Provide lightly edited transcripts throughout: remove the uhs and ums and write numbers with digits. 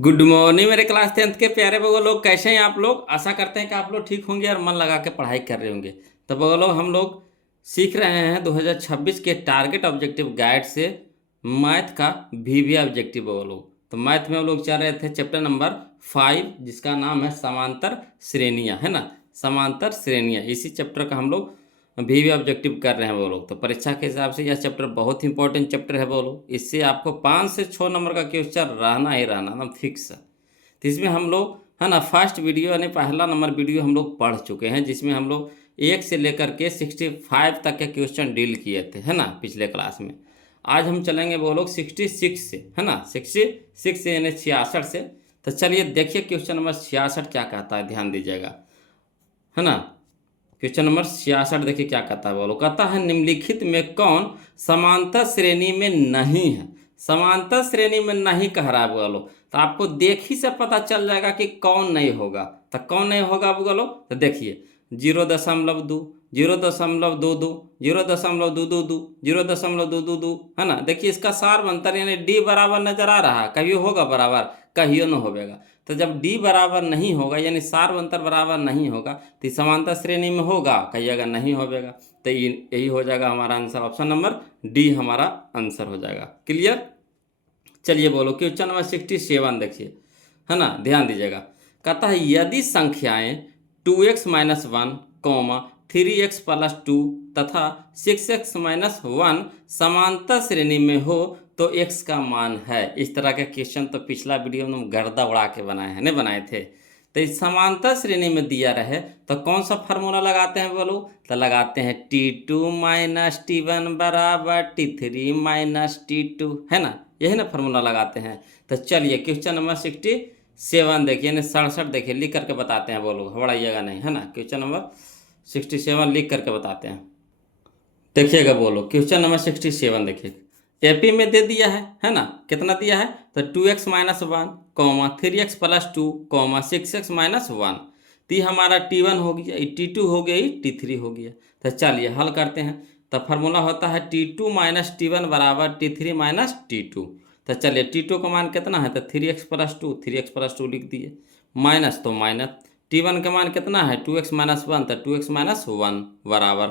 Good morning मेरे class 10th के प्यारे बगो लोग, कैसे हैं आप लोग। आशा करते हैं कि आप लोग ठीक होंगे और मन लगा के पढ़ाई कर रहे होंगे। तो बगो लोग, हम लोग सीख रहे हैं 2026 के टारगेट ऑब्जेक्टिव गाइड से मैथ का वीवी ऑब्जेक्टिव बगो लोग। तो मैथ में हम लोग चल रहे थे चैप्टर नंबर 5, जिसका नाम है समांतर श्रेणियाँ, है ना। समांतर श्रेणियाँ, इसी चैप्टर का हम लोग वीवी ऑब्जेक्टिव कर रहे हैं वो लोग। तो परीक्षा के हिसाब से यह चैप्टर बहुत इंपॉर्टेंट चैप्टर है वो लोग। इससे आपको 5 से 6 नंबर का क्वेश्चन रहना ही रहना, एकदम फिक्स है। तो इसमें हम लोग, है ना, फर्स्ट वीडियो यानी पहला नंबर वीडियो हम लोग पढ़ चुके हैं, जिसमें हम लोग 1 से लेकर के 65 तक के क्वेश्चन डील किए थे, है ना, पिछले क्लास में। आज हम चलेंगे वो लोग 66 से, है ना, 66 से यानी 66 से। तो चलिए देखिए क्वेश्चन नंबर 66 क्या कहता है, ध्यान दीजिएगा, है ना। क्वेश्चन नंबर 66 देखिए क्या कहता है, बोलो। कहता है निम्नलिखित में कौन समांतर श्रेणी में नहीं है। समांतर श्रेणी में नहीं कह रहा है बोलो, तो आपको देख ही से पता चल जाएगा कि कौन नहीं होगा। तो कौन नहीं होगा बोलो, तो देखिए 0.2, 0.22, 0.222, 0.222, है ना। देखिए इसका सार अंतर यानी डी बराबर नजर आ रहा है, कभी होगा बराबर, कहियो न होगा। तो जब डी बराबर नहीं होगा यानी सार अंतर बराबर नहीं होगा, तो समांतर श्रेणी में होगा, कहिएगा नहीं होगा। तो यही हो जाएगा हमारा आंसर, ऑप्शन नंबर डी हमारा आंसर हो जाएगा। क्लियर। चलिए बोलो क्वेश्चन नंबर 67 देखिए, है ना, ध्यान दीजिएगा। कहता है यदि संख्याएं 2x-1, 3x+2 तथा 6x-1 समांतर श्रेणी में हो तो x का मान है। इस तरह के क्वेश्चन तो पिछला वीडियो में हम गर्दा उड़ा के बनाए हैं, नहीं बनाए थे। तो इस समांतर श्रेणी में दिया रहे तो कौन सा फार्मूला लगाते हैं बोलो, तो लगाते हैं T2 - T1 बराबर T3 - T2, है ना, यही ना फार्मूला लगाते हैं। तो चलिए क्वेश्चन नंबर 67 देखिए, यानी 67 देखिए, लिख करके बताते हैं बोलो, घबराइएगा नहीं, है ना। क्वेश्चन नंबर 67 लिख करके बताते हैं, देखिएगा बोलो। क्वेश्चन नंबर 67 देखिए, एपी में दे दिया है ना, कितना दिया है, तो 2x - 1, 3x+2, 6x-1। तो ये हमारा T1 हो गया, T2 हो गया, T3 हो गया। तो चलिए हल करते हैं। तो फार्मूला होता है T2 - T1 बराबर T3 - T2। तो चलिए T2 का मान कितना है, तो 3x+2, 3x+2 लिख दिए, माइनस तो माइनस। T1 का मान कितना है, 2x - 1, तो 2x - 1 बराबर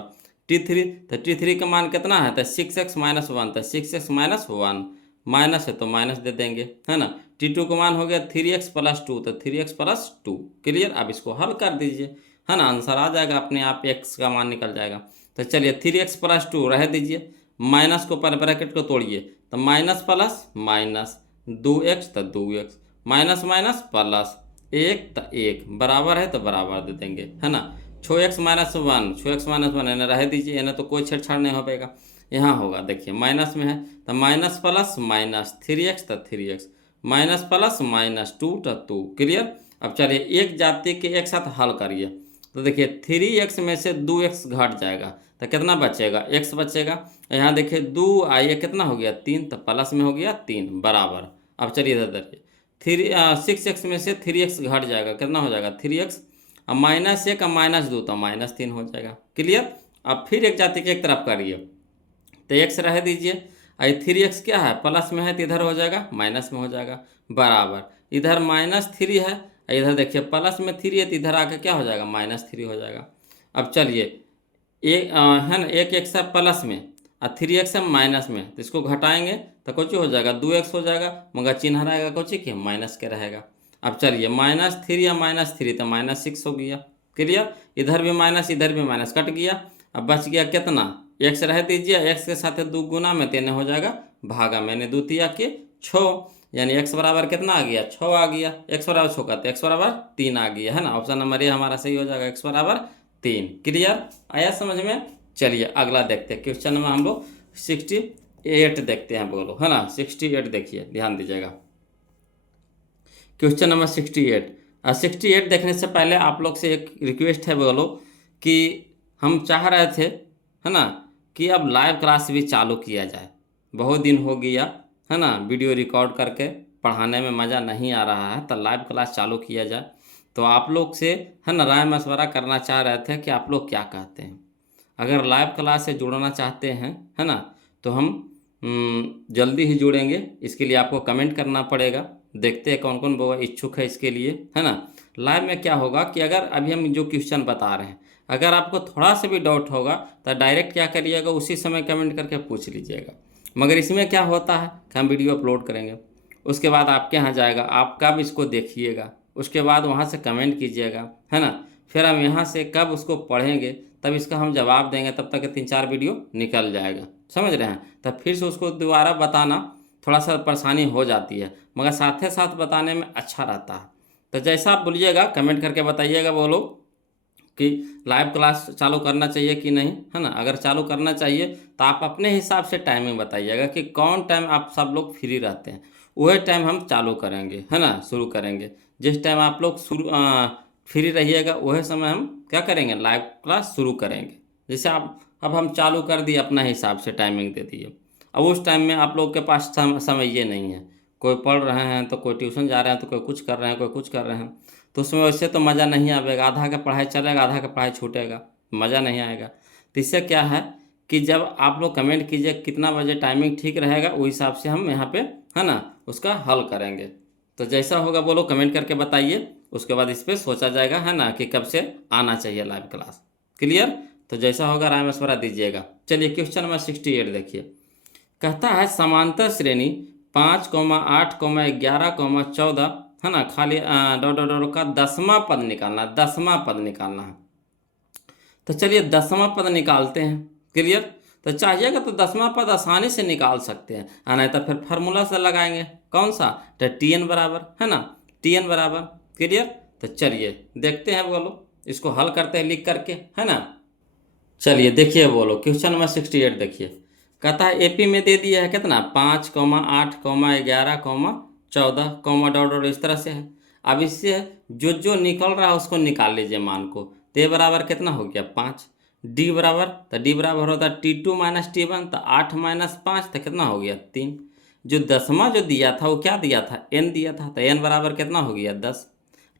T3। तो T3 का मान कितना है, तो 6x - 1, तो 6x - 1 माइनस है तो माइनस दे देंगे, है ना। T2 का मान हो गया 3x+2, तो 3x+2। क्लियर। अब इसको हल कर दीजिए, है ना, आंसर आ जाएगा अपने आप, x का मान निकल जाएगा। तो चलिए 3x+2 रह दीजिए, माइनस को पर ब्रैकेट को तोड़िए, तो माइनस प्लस माइनस, 2x तो 2x, माइनस माइनस प्लस, 1 तो 1 बराबर है तो बराबर दे देंगे, है ना। 6x - 1, 6x - 1 यानी रह दीजिए, यानी तो कोई छेड़छाड़ नहीं हो पाएगा, यहाँ होगा। देखिए माइनस में है तो माइनस प्लस माइनस, 3x तो 3x, माइनस प्लस माइनस, 2 तो 2। क्लियर। अब चलिए एक जाति के एक साथ हल करिए। तो देखिए 3x में से 2x घट जाएगा, तो कितना बचेगा, x बचेगा। यहाँ देखिए 2 आइए कितना हो गया, 3, तो प्लस में हो गया 3 बराबर। अब चलिए इधर देखिए 6x में से 3x घट जाएगा, कितना हो जाएगा 3x, अब -1 और -2 तो -3 हो जाएगा। क्लियर। अब फिर एक जाति के एक तरफ करिए, तो x रह दीजिए, और 3x क्या है, प्लस में है तो इधर हो जाएगा माइनस में हो जाएगा, बराबर। इधर -3 है, इधर देखिए प्लस में 3 है तो इधर आके क्या हो जाएगा, -3 हो जाएगा। अब चलिए एक है ना, एक x है प्लस में और 3x है माइनस में, तो इसको घटाएंगे तो कुछ हो जाएगा 2x हो जाएगा, मगर चिन्ह रहेगा कुछ के माइनस के रहेगा। अब चलिए -3 या -3 तो -6 हो गया। क्लियर। इधर भी माइनस इधर भी माइनस, कट गया। अब बच गया कितना, x रह दीजिए, x के साथ 2 गुना में 3 हो जाएगा भागा, मैंने 2 तिया के 6, यानी x बराबर कितना आ गया, 6 आ गया। x बराबर 6 का तो x बराबर 3 आ गया, है ना। ऑप्शन नंबर ए हमारा सही हो जाएगा, x बराबर 3। क्लियर। आया समझ में। चलिए अगला देखते हैं, क्वेश्चन नंबर हम लोग 68 देखते हैं बोलो, है ना। 68 देखिए, ध्यान दीजिएगा। Question number 68। 68 देखने से पहले आप लोग से एक रिक्वेस्ट है बोलो, कि हम चाह रहे थे, है ना, कि अब लाइव क्लास भी चालू किया जाए। बहुत दिन हो गया, है ना, वीडियो रिकॉर्ड करके पढ़ाने में मज़ा नहीं आ रहा है, तो लाइव क्लास चालू किया जाए। तो आप लोग से, है ना, राय मशवरा करना चाह रहे थे कि आप लोग क्या कहते हैं। अगर लाइव क्लास से जुड़ना चाहते हैं, है ना, तो हम जल्दी ही जुड़ेंगे। इसके लिए आपको कमेंट करना पड़ेगा, देखते हैं कौन कौन बउआ इच्छुक है इसके लिए, है ना। लाइव में क्या होगा कि अगर अभी हम जो क्वेश्चन बता रहे हैं, अगर आपको थोड़ा सा भी डाउट होगा तो डायरेक्ट क्या करिएगा, उसी समय कमेंट करके पूछ लीजिएगा। मगर इसमें क्या होता है कि हम वीडियो अपलोड करेंगे, उसके बाद आपके यहाँ जाएगा, आप कब इसको देखिएगा, उसके बाद वहाँ से कमेंट कीजिएगा, है ना। फिर हम यहाँ से कब उसको पढ़ेंगे, तब इसका हम जवाब देंगे, तब तक 3-4 वीडियो निकल जाएगा, समझ रहे हैं। तब फिर से उसको दोबारा बताना थोड़ा सा परेशानी हो जाती है, मगर साथ ही साथ बताने में अच्छा रहता है। तो जैसा आप बोलिएगा कमेंट करके बताइएगा वो लोग कि लाइव क्लास चालू करना चाहिए कि नहीं, है ना। अगर चालू करना चाहिए तो आप अपने हिसाब से टाइमिंग बताइएगा कि कौन टाइम आप सब लोग फ्री रहते हैं, वही टाइम हम चालू करेंगे, है ना, शुरू करेंगे। जिस टाइम आप लोग फ्री रहिएगा वही समय हम क्या करेंगे, लाइव क्लास शुरू करेंगे। जैसे आप अब हम चालू कर दिए, अपना हिसाब से टाइमिंग दे दिए। अब उस टाइम में आप लोग के पास समय ये नहीं है, कोई पढ़ रहे हैं तो कोई ट्यूशन जा रहे हैं, तो कोई कुछ कर रहे हैं, कोई कुछ कर रहे हैं, तो उसमें वैसे तो मज़ा नहीं आएगा। आधा का पढ़ाई चलेगा, आधा का पढ़ाई छूटेगा, मज़ा नहीं आएगा। तो इससे क्या है कि जब आप लोग कमेंट कीजिए कितना बजे टाइमिंग ठीक रहेगा, उस हिसाब से हम यहाँ पे, है ना, उसका हल करेंगे। तो जैसा होगा बोलो कमेंट करके बताइए, उसके बाद इस पर सोचा जाएगा, है ना, कि कब से आना चाहिए लाइव क्लास। क्लियर। तो जैसा होगा राय मशवरा दीजिएगा। चलिए क्वेश्चन नंबर 68 देखिए। कहता है समांतर श्रेणी 5,8,11,14, है ना, खाली डॉट डॉट डॉट का 10वां पद निकालना, 10वां पद निकालना है। तो चलिए 10वां पद निकालते हैं। क्लियर। तो चाहिएगा तो 10वां पद आसानी से निकाल सकते हैं, नहीं तो फिर फार्मूला से लगाएंगे, कौन सा, तो टी एन बराबर, है ना, टी एन बराबर। क्लियर। तो चलिए देखते हैं, बोलो इसको हल करते हैं लिख करके, है ना। चलिए देखिए बोलो क्वेश्चन नंबर 68 देखिए। कहता है एपी में दे दिया है कितना, 5,8,11,14, डॉट डॉट इस तरह से है। अब इससे जो जो निकल रहा है उसको निकाल लीजिए मान को। तो ए बराबर कितना हो गया 5, डी बराबर, तो डी बराबर होता है T2 - T1, तो 8 - 5 तो कितना हो गया 3। जो 10वां जो दिया था वो क्या दिया था, n दिया था, तो n बराबर कितना हो गया 10।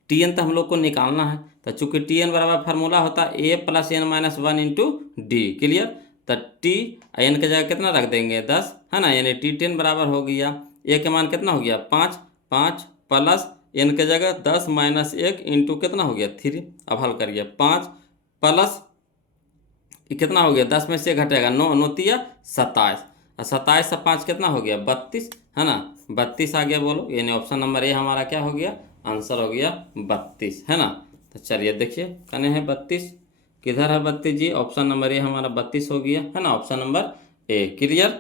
टी एन तो हम लोग को निकालना है, तो चूंकि टी एन बराबर फार्मूला होता है a + n - 1 × d। क्लियर। तो टी एन के जगह कितना रख देंगे 10, है ना, यानी T10 बराबर हो गया, ए के मान कितना हो गया 5, 5 प्लस एन के जगह 10 - 1 इंटू कितना हो गया 3। अब हल करिए, 5 प्लस कितना हो गया, 10 में से घटेगा 9, 9 तिया 27, और 27 से 5 कितना हो गया 32, है ना, 32 आ गया। बोलो यानी ऑप्शन नंबर ए हमारा क्या हो गया, आंसर हो गया 32, है ना। तो चलिए देखिए कने है 32, किधर है 32 जी, ऑप्शन नंबर ए हमारा 32 हो गया, है ना, ऑप्शन नंबर ए। क्लियर।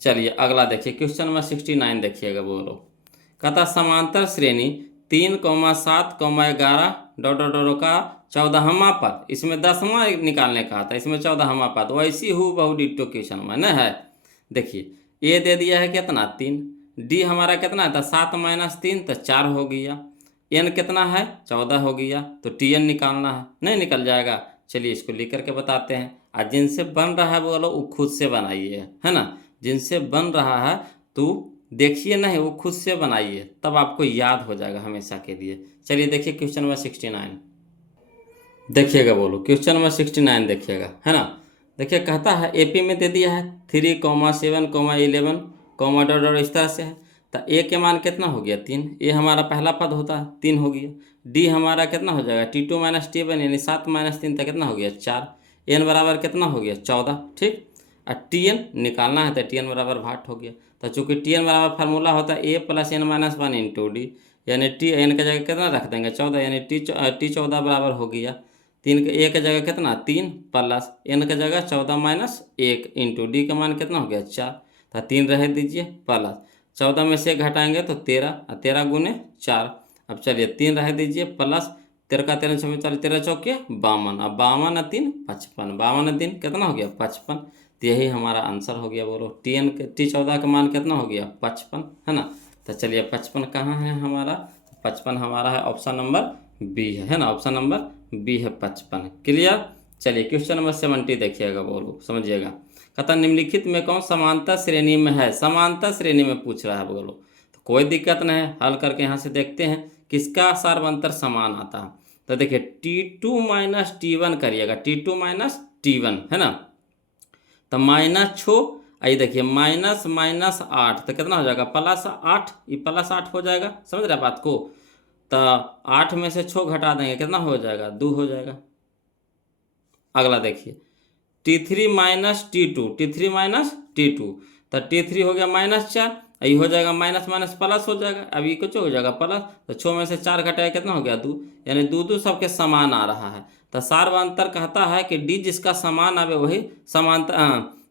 चलिए अगला देखिए क्वेश्चन नंबर 69 देखिएगा। बोलो कहता समांतर श्रेणी 3,7,11 डॉट डॉट डॉट का 14वां पद, इसमें 10वां निकालने का था, इसमें 14वां पद, वैसी हूँ बहु डिट्टो क्वेश्चन में न है। देखिए ए दे दिया है कितना 3, डी हमारा कितना था 7 - 3 तो 4 हो गया, एन कितना है 14 हो गया, तो टी एन निकालना है, नहीं निकल जाएगा। चलिए इसको लिख करके बताते हैं। आज जिनसे बन रहा है बोलो वो खुद से बनाइए, है ना, जिनसे बन रहा है तो देखिए, नहीं वो खुद से बनाइए, तब आपको याद हो जाएगा हमेशा के लिए। चलिए देखिए क्वेश्चन नंबर 69 देखिएगा। बोलो क्वेश्चन नंबर 69 देखिएगा, है ना। देखिए कहता है एपी में दे दिया है 3,7,11, डॉट डॉट इस तरह से है। तो ए के मान कितना हो गया 3, ए हमारा पहला पद होता है 3 हो गया। डी हमारा कितना हो जाएगा T2 - T1 यानी 7 - 3 तक कितना हो गया 4, एन बराबर कितना हो गया 14। ठीक। और टी एन निकालना है, तो टी एन बराबर भाट हो गया। तो चूँकि टी एन बराबर फार्मूला होता है a + n - 1 × d, यानी टी एन के जगह कितना रख देंगे 14, यानी टी 14 बराबर हो गया 3 के, ए के जगह कितना 3 प्लस एन के जगह 14 - 1 इंटू डी का मान कितना हो गया 4, तो 3 रह दीजिए प्लस 14 में से घटाएंगे तो 13, और 13 × 4। अब चलिए 3 रह दीजिए प्लस 13 का 13 44, 13 चौके 52, अब 52 और 3 55, 52 और 3 कितना हो गया 55। तो यही हमारा आंसर हो गया। बोलो T14 का मान कितना हो गया 55, है ना। तो चलिए 55 कहाँ है हमारा, 55 हमारा है ऑप्शन नंबर बी है ना, ऑप्शन नंबर बी है 55। क्लियर। चलिए क्वेश्चन नंबर 70 देखिएगा। बोलो समझिएगा। कहता निम्नलिखित में कौन समांतर श्रेणी में है, समांतर श्रेणी में पूछ रहा है। बोलो तो कोई दिक्कत नहीं है, हल करके यहाँ से देखते हैं किसका सार्वंतर समान आता है। तो देखिए T2 - T1 करिएगा, T2 - T1, है ना। तो -6 आई देखिए माइनस माइनस 8 तो कितना हो जाएगा +8, ये +8 हो जाएगा, समझ रहे बात को। तो 8 में से 6 घटा देंगे कितना हो जाएगा 2 हो जाएगा। अगला देखिए T3 माइनस T2 तो T3 हो गया -4, ये हो जाएगा माइनस माइनस प्लस हो जाएगा, अब ये कुछ हो जाएगा प्लस, तो 6 में से 4 घटाया कितना हो गया 2, यानी 2 सबके समान आ रहा है। तो सार्वअंतर कहता है कि डी जिसका समान आवे वही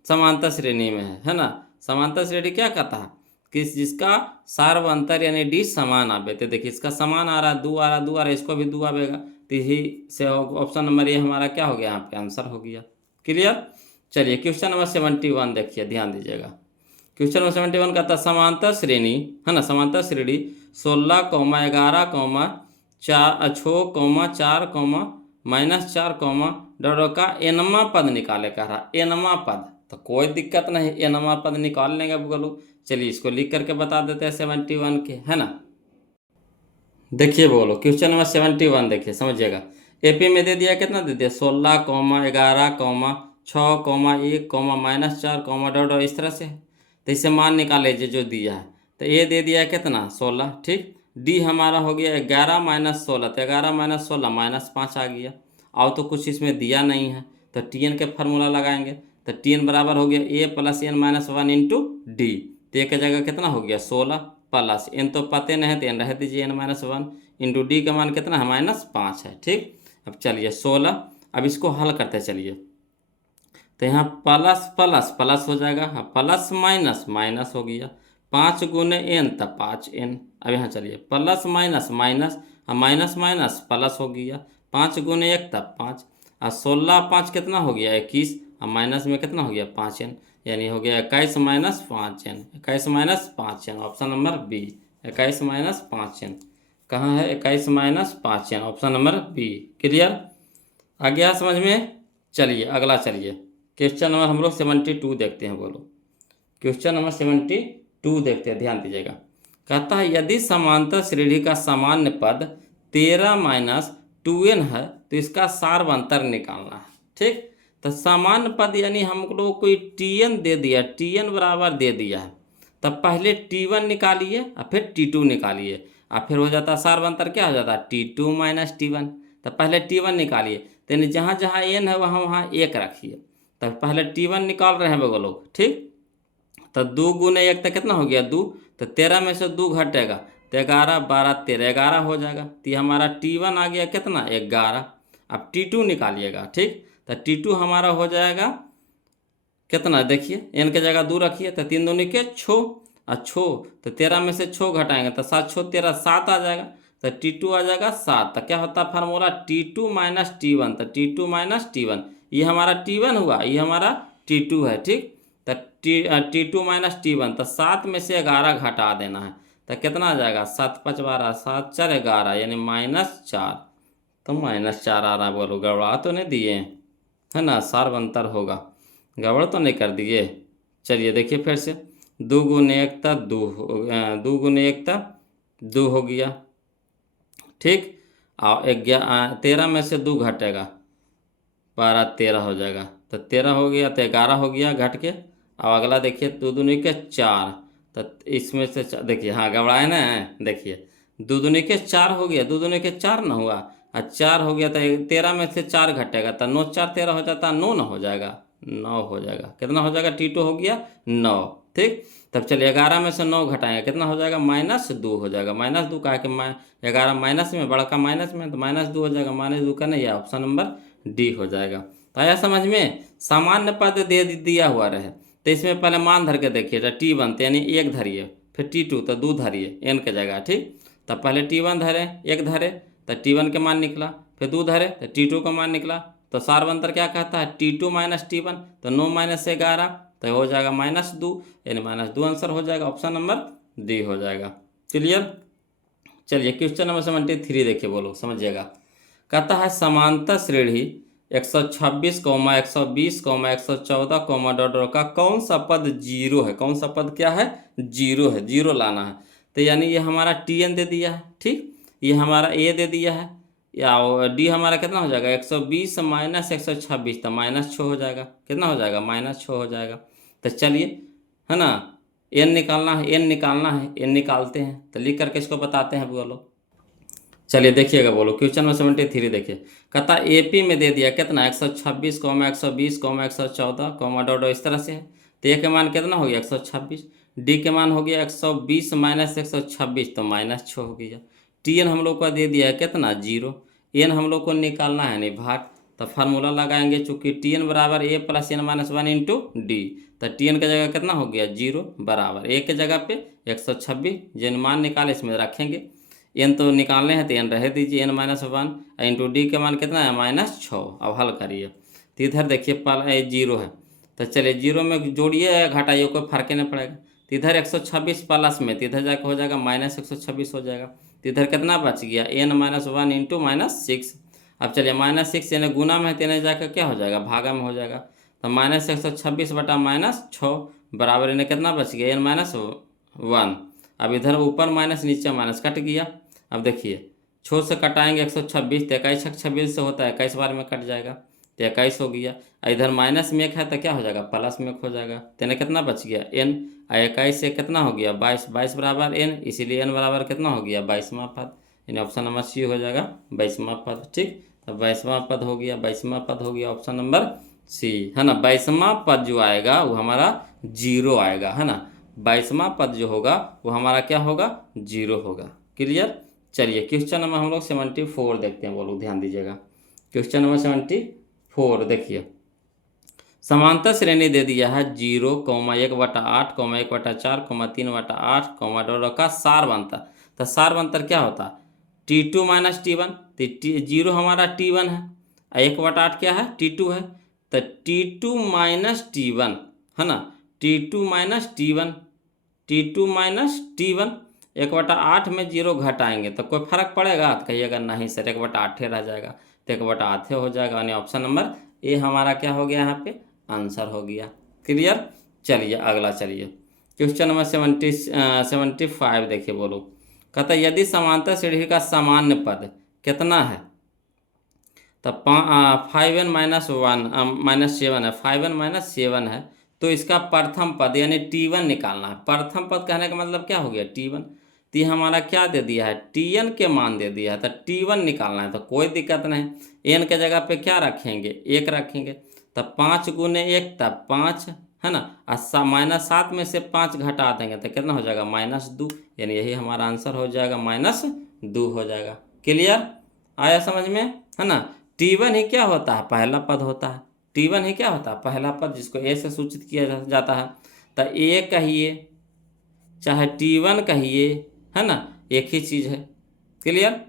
समांतर श्रेणी में है ना। समांतर श्रेणी क्या कहता है कि जिसका सार्वअंतर यानी डी समान आवे। तो देखिए इसका समान आ रहा है 2 आ रहा है 2 आ रहा है, इसको भी 2 आवेगा, तो यही से ऑप्शन नंबर ये हमारा क्या हो गया, यहाँ पे आंसर हो गया। क्लियर। चलिए क्वेश्चन नंबर 71 देखिए, ध्यान दीजिएगा। क्वेश्चन नंबर 71 का था समांतर श्रेणी है ना, समांतर श्रेणी 16, 11, 6, 4, -4, का एनवा पद निकाले कह रहा, एनवा पद। तो कोई दिक्कत नहीं, एनवा पद निकाल लेंगे बोलो। चलिए इसको लिख करके बता देते हैं 71 के, है ना। देखिए बोलो क्वेश्चन नंबर 71 देखिए समझिएगा। एपी में दे दिया कितना दे दिया 16, 11, 6, 1, -4, इस तरह से। तो इसे मान निकाल लीजिए जो दिया है। तो ए दे दिया है कितना 16, ठीक। डी हमारा हो गया 11 - 16, तो 11 - 16 -5 आ गया। और तो कुछ इसमें दिया नहीं है, तो टी एन के फार्मूला लगाएंगे। तो टी एन बराबर हो गया ए + n - 1 × डी। तो ए की जगह कितना हो गया 16 प्लस एन तो पते नहीं है तो एन रह दीजिए n - 1 × डी का मान कितना है -5 है, ठीक। अब चलिए 16, अब इसको हल करते चलिए। तो यहाँ प्लस प्लस प्लस हो जाएगा, हाँ प्लस माइनस माइनस हो गया, 5 × n तब 5n। अब यहाँ चलिए plus minus minus, minus minus plus हो गया, 5 × 1 तब 5, और 16 5 कितना हो गया 21, और माइनस में कितना हो गया 5n, यानी हो गया 21 - 5n, 21 - 5n, option number B 21 - 5n। कहाँ है 21 - 5n, option number B. Clear, आ गया समझ में। चलिए अगला, चलिए क्वेश्चन नंबर हम लोग 72 देखते हैं। बोलो क्वेश्चन नंबर 72 देखते हैं, ध्यान दीजिएगा। कहता है यदि समांतर श्रेणी का सामान्य पद 13 - 2n है तो इसका सार्वअंतर निकालना है, ठीक। तो सामान्य पद यानी हम लोग कोई टी एन दे दिया, टी एन बराबर दे दिया है, तब पहले T1 निकालिए और फिर T2 निकालिए, और फिर हो जाता है सार्वअंतर क्या हो जाता है T2 - T1। तो पहले T1 निकालिए, तो यानी जहाँ जहाँ n है वहाँ वहाँ 1 रखिए। तो पहले T1 निकाल रहे हैं वो लोग, ठीक। तो 2 × 1 तो कितना हो गया 2, तो 13 में से 2 घटेगा तो 11, 12, 13, 11 हो जाएगा। तो हमारा T1 आ गया कितना 11। अब T2 निकालिएगा, ठीक। तो T2 हमारा हो जाएगा कितना, देखिए n के जगह 2 रखिए, तो 3 दूनी के 6, और 6 तो 13 में से 6 घटाएंगे तो 7 6 13 7 आ जाएगा। तो T2 आ जाएगा 7। तो क्या होता है फार्मूला T2 - T1, तो T2 - T1, ये हमारा T1 हुआ, ये हमारा T2 है, ठीक। तो T2 - T1, तो 7 में से 11 घटा देना है, तो कितना आ जाएगा 7 5 12, 7 4 11, यानी -4। तो -4 आ रहा, बोलो गड़बड़ा तो नहीं दिए है ना, सार्वअंतर होगा, गड़बड़ तो नहीं कर दिए। चलिए देखिए फिर से 2 × 1 तक 2, 2 × 1 तक 2 हो गया, ठीक। और 13 में से 2 घटेगा 12 13 हो जाएगा, तो 13 हो गया, तो 11 हो गया घट के। अब अगला देखिए 2 दूनी के 4, तो इसमें से देखिए हाँ घबराए ना, देखिए 2 दूनी के 4 हो गया, 2 दूनी के 4 ना हुआ, और 4 हो गया, तो 13 में से 4 घटेगा, तो 9 4 13 हो जाता, 9 ना हो जाएगा, 9 हो जाएगा, कितना हो जाएगा T2 हो गया 9, ठीक। तब चलिए 11 में से 9 घटाएंगे कितना हो जाएगा -2 हो जाएगा। -2 कहा कि 11 माइनस में, बड़ा का माइनस में, तो -2 हो जाएगा, -2 का नहीं, ऑप्शन नंबर डी हो जाएगा। तो आया समझ में। सामान्य पद दे दिया हुआ रहे, तो इसमें पहले मान धर के देखिए, तो T1 तो यानी 1 धरिए, फिर T2 तो 2 धरिए n के जगह, ठीक। तब पहले T1 धरे, 1 धरे, तो T1 के मान निकला, फिर 2 धरे तो T2 का मान निकला। तो सार्वअंतर क्या कहता है T2 - T1, तो 9 - 11 तो हो जाएगा -2, यानी -2 आंसर हो जाएगा, ऑप्शन नंबर डी हो जाएगा। क्लियर। चलिए क्वेश्चन नंबर 73 देखिए, बोलो समझिएगा। कहता है समांतर श्रेणी 126, 120, 114, का कौन सा पद 0 है, कौन सा पद क्या है 0 है, 0 लाना है। तो यानी ये हमारा Tn दे दिया है, ठीक, ये हमारा A दे दिया है, या डी हमारा कितना हो जाएगा 120 - 126, तो -6 हो जाएगा, कितना हो जाएगा -6 हो जाएगा। तो चलिए, है ना, एन निकालना है, एन निकालना है, एन निकालते हैं, तो लिख करके इसको बताते हैं बोलो। चलिए देखिएगा बोलो, क्वेश्चन नंबर 73 देखिए। कहता एपी में दे दिया कितना 126, 120, 114, डॉट इस तरह से है। तो ए के मान कितना हो गया 126, डी के मान हो गया 120 माइनस 126, तो -6 हो गया। टी एन हम लोग को दे दिया है कितना 0, एन हम लोग को निकालना है नहीं भाग, तो फार्मूला लगाएंगे, चूंकि टी एन बराबर A plus N minus 1 into D, तो टी एन की जगह कितना हो गया 0 बराबर ए के जगह पे 126, जिन मान निकाले इसमें रखेंगे। एन तो निकालने हैं तो एन रह दीजिए, एन -1 इंटू डी के मान कितना है -6। अब हल करिए, तो इधर देखिए 0 है, तो चलिए 0 में जोड़िए घटाइए, कोई फर्क ही नहीं पड़ेगा। तो इधर 126 प्लस में, तो इधर जाकर हो जाएगा -126 हो जाएगा। तो इधर कितना बच गया n -1 इंटू -6। अब चलिए -6 यानी गुना में है, तो यानी जाकर क्या हो जाएगा भागा में हो जाएगा। तो -126 बटा -6 बराबर इन्हें कितना बच गया n -1। अब इधर ऊपर माइनस नीचे माइनस कट गया। अब देखिए 6 से कटाएंगे 126, तो 21 26 से होता है 21 बार में कट जाएगा, तो 21 हो गया। इधर माइनस में एक है तो क्या हो जाएगा प्लस में एक हो जाएगा, तो इन्हें कितना बच गया n। 21 से कितना हो गया 22, 22 बराबर n, इसीलिए n बराबर कितना हो गया 22वां पद, यानी ऑप्शन नंबर सी हो जाएगा 22वां पद। ठीक, तो 22वां पद हो गया, 22वां पद हो गया ऑप्शन नंबर सी, है ना। 22वां पद जो आएगा वो हमारा 0 आएगा, है ना। 22वां पद जो होगा वो हमारा क्या होगा 0 होगा। क्लियर। चलिए क्वेश्चन नंबर हम लोग 74 देखते हैं, बोलो ध्यान दीजिएगा। क्वेश्चन नंबर 74 देखिए, समांतर श्रेणी दे दिया है 0, 1/8, 1/4, 3/8, डॉट का सार बनता। तो सार बनतर क्या होता है T2 माइनस T1, तो 0 हमारा T1 है, 1/8 क्या है T2 है, तो T2 माइनस T1, है ना, T2 minus T1, T2 minus T1। 1/8 में 0 घटाएंगे तो कोई फर्क पड़ेगा, तो कहिएगा नहीं सर 1/8 रह जाएगा, तो 1/8 हो जाएगा, यानी ऑप्शन नंबर ए हमारा क्या हो गया यहाँ पे आंसर हो गया। क्लियर। चलिए अगला, चलिए क्वेश्चन नंबर 75 देखिए, बोलो। कहता यदि समांतर श्रेणी का सामान्य पद कितना है, तो 5n -1 है, 5n -7 है, तो इसका प्रथम पद यानी T1 निकालना है। प्रथम पद कहने का मतलब क्या हो गया T1, तो हमारा क्या दे दिया है Tn के मान दे दिया है, तो T1 निकालना है, तो कोई दिक्कत नहीं। n के जगह पे क्या रखेंगे 1 रखेंगे, तब 5 गुने 1 तब 5, है ना, -7 में से 5 घटा देंगे तो कितना हो जाएगा -2, यानी यही हमारा आंसर हो जाएगा -2 हो जाएगा। क्लियर आया समझ में, है ना। T1 ही क्या होता है पहला पद होता है, T1 ही क्या होता है पहला पद, जिसको ए से सूचित किया जाता है। तो ए कहिए चाहे T1 कहिए, है ना, एक ही चीज़ है। क्लियर।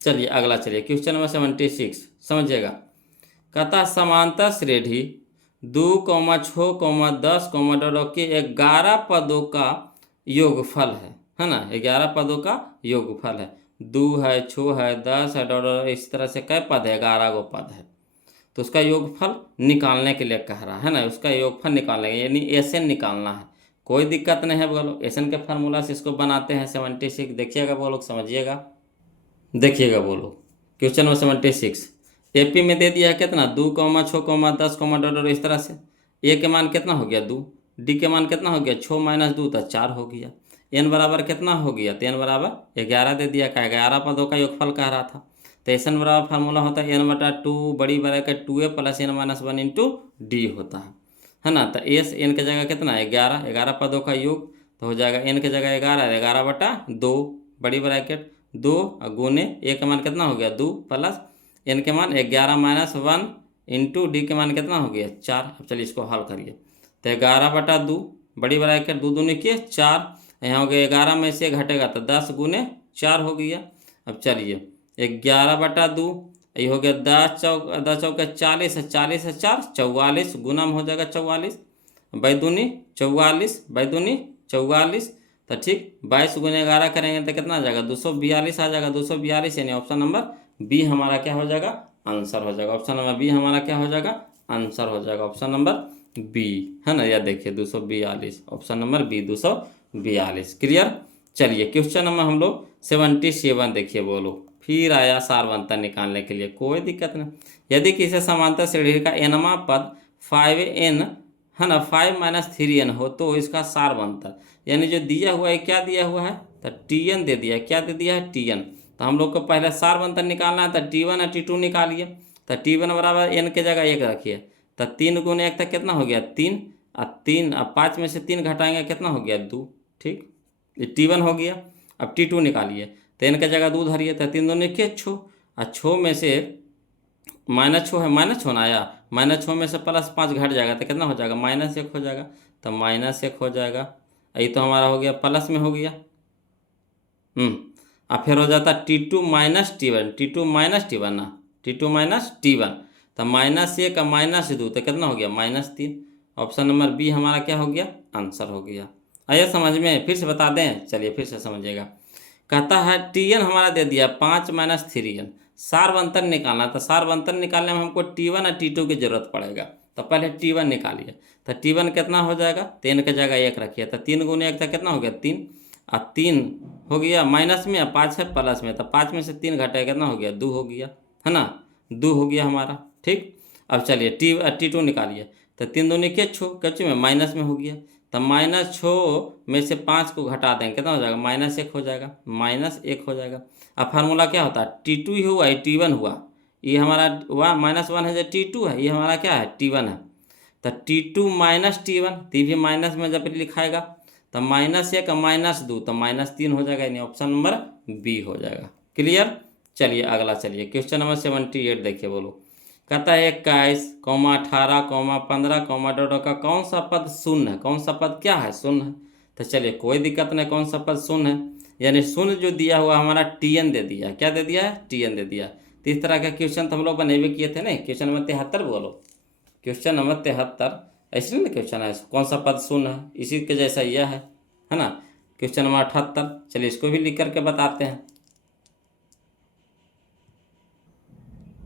चलिए अगला, चलिए क्वेश्चन नंबर 76 समझिएगा। कहता समांतर श्रेणी 2, 6, 10, डॉट के 11 पदों का योगफल है ना, 11 पदों का योगफल है। 2 है, 6 है, 10 है, डॉट इस तरह से कै पद है 11 गो पद है, तो उसका योगफल निकालने के लिए कह रहा है ना, उसका योगफल निकालने यानी एसएन निकालना है। कोई दिक्कत नहीं है, बोलो एसएन के फार्मूला से इसको बनाते हैं 76। देखिएगा वो लोग समझिएगा, देखिएगा बोलो क्वेश्चन नंबर 76। एपी में दे दिया है कितना 2, 6, 10, डॉट इस तरह से। ए के मान कितना हो गया 2, डी के मान कितना हो गया 6 माइनस 2 तो 4 हो गया। एन बराबर कितना हो गया, तो एन बराबर 11 दे दिया, का 11 पदों का योगफल कह रहा था। तो एन बराबर फार्मूला होता है n/2 बड़ी bracket 2a plus n - 1 into D होता है ना। तो एस एन के जगह कितना है 11 पदों का योग, तो हो जाएगा एन के जगह 11/2 बड़ी ब्रैकेट 2 गुने ए का मान कितना हो गया 2 प्लस एन के मान 11 - 1 इंटू डी के मान कितना हो गया 4। अब चलिए इसको हल करिए, तो 11/2 बड़ी ब्रैकेट 2 दूनी के 4, यहाँ हो गया 11 में से घटेगा तो 10 गुने 4 हो गया। अब चलिए 11/2 ये हो गया 10 चौके 40 है, 40 है 4 44 गुना में हो जाएगा 44, बैदूनी 44 बैदूनी 44, तो ठीक 22 गुने 11 करेंगे तो कितना आ जाएगा 242 आ जाएगा। 242 यानी ऑप्शन नंबर बी हमारा क्या हो जाएगा आंसर हो जाएगा। ऑप्शन नंबर बी हमारा क्या हो जाएगा आंसर हो जाएगा, ऑप्शन नंबर बी, है ना। या देखिए 242 ऑप्शन नंबर बी 242। क्लियर। चलिए क्वेश्चन नंबर हम लोग 77 देखिए, बोलो फिर आया सारवंतर निकालने के लिए, कोई दिक्कत नहीं। यदि किसी समांतर श्रेणी का nवां पद 5n है ना 5 - 3n हो तो इसका सार बनता है। यानी जो दिया हुआ है क्या दिया हुआ है, तो टी एन दे दिया है। क्या दे दिया है, टी एन। तो हम लोग को पहले सार बनता निकालना है, तो T1 और T2 निकालिए। तो T1 बराबर n के जगह 1 रखिए, तो 3 × 1 तक कितना हो गया 3, और 3 और 5 में से 3 घटाएंगे कितना हो गया 2। ठीक, ये T1 हो गया। अब T2 निकालिए, तो n के जगह 2 धरिए, तो 3 दूनी के 6, और 6 में से -6 है, -6 ना आया, -6 में से +5 घट जाएगा तो कितना हो जाएगा -1 हो जाएगा। तो -1 हो जाएगा। ये तो हमारा हो गया प्लस में हो गया। अब फिर हो जाता T2 - T1, T2 - T1 ना, T2 - T1, तो -1 और -2 तो कितना हो गया -3। ऑप्शन नंबर बी हमारा क्या हो गया, आंसर हो गया। आइए समझ में, फिर से बता दें, चलिए फिर से समझिएगा। कहता है Tn हमारा दे दिया 5 - 3n, सार बंतर निकालना। तो सार बंतर निकालने में हमको T1 और T2 की जरूरत पड़ेगा। तो पहले T1 निकालिए, तो T1 कितना हो जाएगा, 3 के जगह 1 रखिए, तो 3 × 1 तक कितना हो गया 3, और 3 हो गया माइनस में, और 5 है प्लस में, तो 5 में से 3 घटाए कितना हो गया 2 हो गया, है ना, 2 हो गया हमारा। ठीक, अब चलिए T2 निकालिए, तो 3 दूनी के 6, कच्चे में माइनस में हो गया, तो -6 में से 5 को घटा देंगे कितना हो जाएगा -1 हो जाएगा, -1 हो जाएगा। अब फार्मूला क्या होता है, T2 ही हुआ, ये T1 हुआ, ये हमारा हुआ -1 है जो T2 है, ये हमारा क्या है T1 है। तो T2 - T1, ती भी माइनस में जब लिखाएगा, तो -1 और -2 तो -3 हो जाएगा, यानी ऑप्शन नंबर बी हो जाएगा। क्लियर। चलिए अगला, चलिए क्वेश्चन नंबर 78 देखिए, बोलो। कहता है 21, 18, 15, डॉट का कौन सा पद शून्य है, कौन सा पद क्या है शून्य है। तो चलिए कोई दिक्कत नहीं, कौन सा पद शून्य है, यानी शून्य जो दिया हुआ हमारा Tn दे दिया है। क्या दे दिया है, Tn दे दिया। तो इस तरह का क्वेश्चन तो हम लोग बनेबे किए थे ना, क्वेश्चन नंबर 73 बोलो, क्वेश्चन नंबर 73 ऐसे नहीं क्वेश्चन है, कौन सा पद शून्य है, इसी के जैसा यह है ना। क्वेश्चन नंबर 78, चलिए इसको भी लिख करके बताते हैं।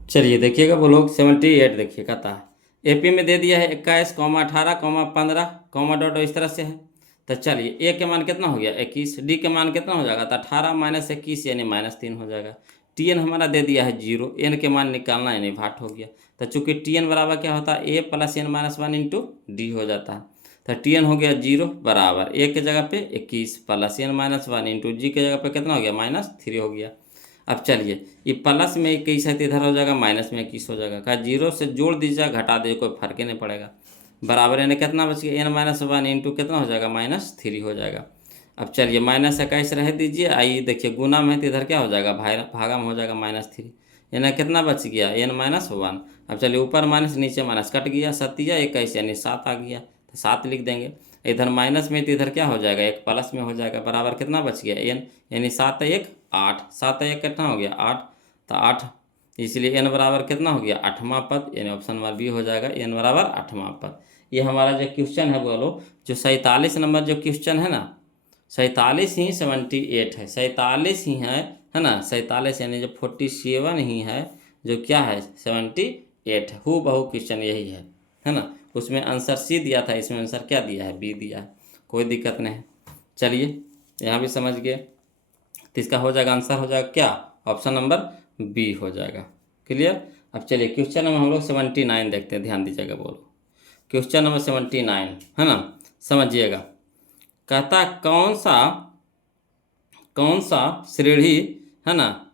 चलिए देखिएगा वो लोग 78 देखिए, कहता है एपी में दे दिया है 21, 18, 15, डॉट इस तरह से है। तो चलिए ए के मान कितना हो गया 21, डी के मान कितना हो जाएगा, तो 18 - 21 यानी -3 हो जाएगा। Tn हमारा दे दिया है 0, n के मान निकालना यानी भाट हो गया। तो चूंकि Tn बराबर क्या होता है, a + n - 1 इंटू डी हो जाता है। तो Tn हो गया 0 बराबर a के जगह पे 21 + n - 1 इंटू जी के जगह पे कितना हो गया -3 हो गया। अब चलिए ये प्लस में 21 है तो इधर हो जाएगा माइनस में 21 हो जाएगा। कहा 0 से जोड़ दीजिए घटा दीजिए, कोई फर्क ही नहीं पड़ेगा। बराबर यानी कितना बच गया n - 1 इंटू कितना हो जाएगा -3 हो जाएगा। अब चलिए -21 रह दीजिए, आइए देखिए गुना में तो इधर क्या हो जाएगा भागा में हो जाएगा -3, यानी कितना बच गया n - 1। अब चलिए ऊपर माइनस नीचे माइनस कट गया, 7 या 21 यानी 7 आ गया, तो 7 लिख देंगे। इधर माइनस में तो इधर क्या हो जाएगा एक प्लस में हो जाएगा, बराबर कितना बच गया n, यानी 7 1 8, 7 1 कितना हो गया 8, तो 8, इसलिए n बराबर कितना हो गया 8वां पद, यानी ऑप्शन नंबर बी हो जाएगा, n बराबर 8वां पद। ये हमारा जो क्वेश्चन है बोलो, जो 47 नंबर जो क्वेश्चन है ना, 47 ही 78 है, 47 ही है ना, 47 यानी जो 47 ही है, जो क्या है 78 है, हु बहु क्वेश्चन यही है ना। उसमें आंसर सी दिया था, इसमें आंसर क्या दिया है बी दिया है, कोई दिक्कत नहीं। चलिए यहाँ भी समझ गए, तो इसका हो जाएगा आंसर हो जाएगा क्या, ऑप्शन नंबर बी हो जाएगा। क्लियर। अब चलिए क्वेश्चन नंबर हम लोग 79 देखते हैं, ध्यान दीजिएगा बोलो। क्वेश्चन नंबर 79 है ना, समझिएगा। कहता कौन सा श्रेणी है ना,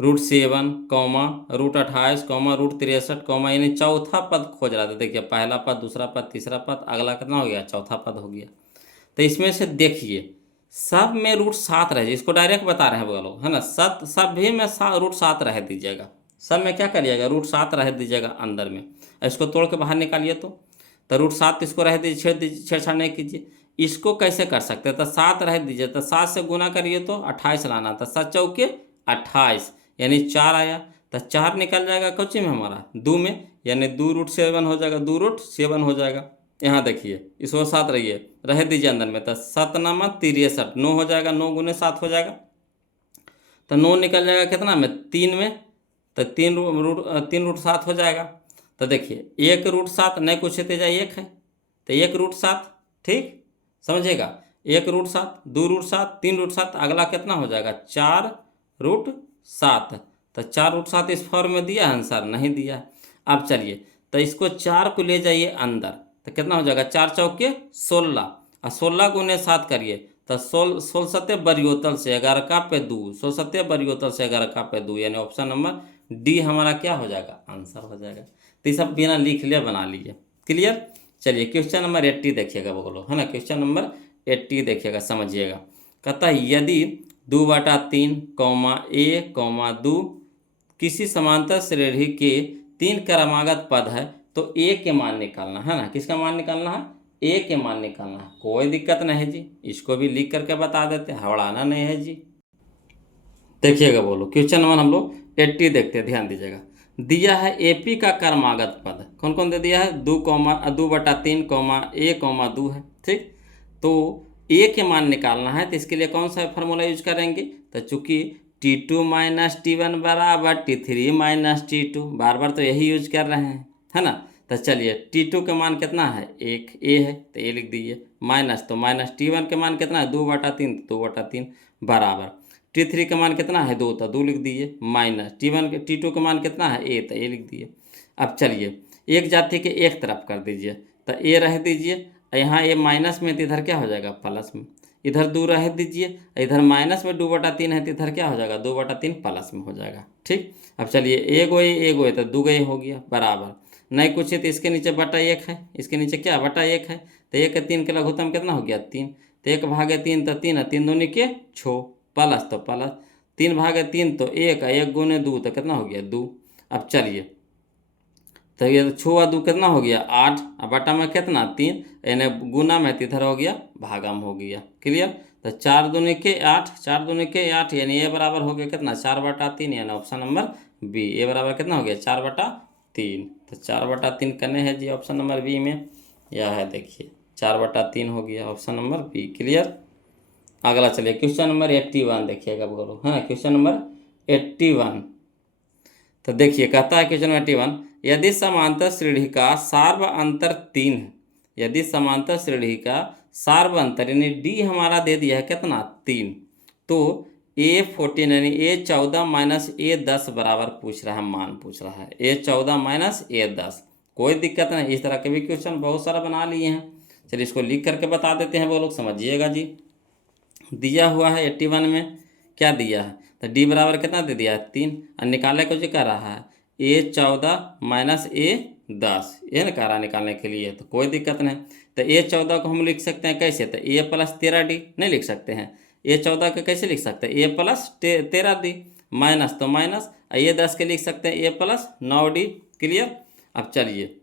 √7, √28, √63, यानी चौथा पद खोज रहा था। देखिए पहला पद, दूसरा पद, तीसरा पद, अगला कितना हो गया चौथा पद हो गया। तो इसमें से देखिए सब में √7 रहे, इसको डायरेक्ट बता रहे हैं वो लोग है ना, सब भी में √7 रह दीजिएगा, सब में क्या करिएगा √7 रह दीजिएगा अंदर में। इसको तोड़ के बाहर निकालिए, तो √7 इसको रह दीजिए, छेड़छाड़ नहीं कीजिए। इसको कैसे कर सकते हैं, तो 7 रह दीजिए, तो 7 से गुना करिए तो 28 लाना था, 7 चौके 28 यानी 4 आया, तो 4 निकल जाएगा कौची में हमारा 2 में, यानी 2√7 हो जाएगा, 2√7 हो जाएगा। यहाँ देखिए इसको 7 रह दीजिए अंदर में, तो 7 नामा 63, 9 हो जाएगा, 9 × 7 हो जाएगा, तो 9 निकल जाएगा कितना में 3 में, तो 3√7 हो जाएगा। तो देखिए 1√7 नहीं कुछ है तेजा 1 है, तो 1√7 ठीक समझिएगा, 1√7, 2√7, 3√7, अगला कितना हो जाएगा 4√7। तो 4√7 इस फॉर्म में दिया है आंसर, नहीं दिया। अब चलिए तो इसको 4 को ले जाइए अंदर, तो कितना हो जाएगा, 4 चौके 16 और 16 गुने 7 करिए तो 16 सत्ते बरियोतल से 11 का पे 2, 16 सत्ते बरियोतल से 11 का पे 2, यानी ऑप्शन नंबर डी हमारा क्या हो जाएगा, आंसर हो जाएगा। तो ये सब बिना लिख लिया बना लीजिए। क्लियर। चलिए क्वेश्चन नंबर 80 देखिएगा बोलो, है ना, क्वेश्चन नंबर 80 देखिएगा, समझिएगा। कहता है यदि 2/3 a, 2 किसी समांतर श्रेणी के 3 क्रमागत पद है तो ए के मान निकालना है ना, किसका मान निकालना है, ए के मान निकालना है। कोई दिक्कत नहीं है जी, इसको भी लिख करके बता देते, हवड़ाना नहीं है जी। देखिएगा बोलो क्वेश्चन नंबर हम लोग 80 देखते हैं, ध्यान दीजिएगा। दिया है एपी का क्रमागत पद, कौन कौन दे दिया है, 2/3 a, 2 है, ठीक। तो ए के मान निकालना है तो इसके लिए कौन सा फार्मूला यूज करेंगे, तो चूंकि T2 माइनस T1 बराबर T3 माइनस T2, बार बार तो यही यूज कर रहे हैं, है ना। तो चलिए T2 का मान कितना है, 1 ए है तो ए लिख दीजिए, माइनस तो माइनस T1 के मान कितना है, 2/3 तो 2/3 बराबर T3 का मान कितना है, 2 तो 2 लिख दीजिए, माइनस T2 का मान कितना है, ए तो ए लिख दिए। अब चलिए एक जाति के एक तरफ कर दीजिए तो ए रह दीजिए, यहाँ ए माइनस में तो इधर क्या हो जाएगा प्लस में, इधर 2 रह दीजिए, इधर माइनस में 2/3 है तो इधर क्या हो जाएगा, 2/3 प्लस में हो जाएगा, ठीक। अब चलिए एगो है तो 2 गए हो गया बराबर, नहीं कुछ है तो इसके नीचे बटा 1 है, इसके नीचे क्या बटा 1 है, तो 1 और 3 के लघुत्तम कितना हो गया 3, तो 1/3 तो 3 है, 3 दूनी के 6 प्लस तो प्लस 3/3 तो 1 गुने 2 तो कितना हो गया 2। अब चलिए तो ये 6 और 2 कितना हो गया 8, अब बटा में कितना 3, यानी गुना में इधर हो गया भागम हो गया। क्लियर। तो 4 दूनी के 8, 4 दूनी के 8 यानी ए बराबर हो गया कितना 4/3, यानी ऑप्शन नंबर बी, ए बराबर कितना हो गया 4/3। तो 4/3 करने हैं जी ऑप्शन नंबर बी में, यह है देखिए 4/3 हो गया ऑप्शन नंबर बी। क्लियर। अगला चलिए क्वेश्चन नंबर 81 देखिएगा बोलो, है ना, क्वेश्चन नंबर 81। तो देखिए कहता है क्वेश्चन 81, यदि समांतर श्रेणी का सार्व अंतर 3 है, यदि समांतर श्रेणी का सार्व अंतर यानी डी हमारा दे दिया है कितना 3, तो A14 यानी A14 माइनस A10 बराबर पूछ रहा है, मान पूछ रहा है A14 माइनस A10। कोई दिक्कत नहीं, इस तरह के भी क्वेश्चन बहुत सारा बना लिए हैं। चलिए इसको लिख करके बता देते हैं वो लोग, समझिएगा जी। दिया हुआ है 81 में क्या दिया है, तो डी बराबर कितना दे दिया है 3, और निकालने को जो कह रहा है A14 माइनस A10, ये ना कह रहा है निकालने के लिए, तो कोई दिक्कत नहीं। तो A14 को हम लिख सकते हैं कैसे, तो A प्लस 13D नहीं लिख सकते हैं, A14 को कैसे लिख सकते हैं A प्लस 13D, माइनस तो माइनस, A10 के लिख सकते हैं A प्लस 9D। क्लियर। अब चलिए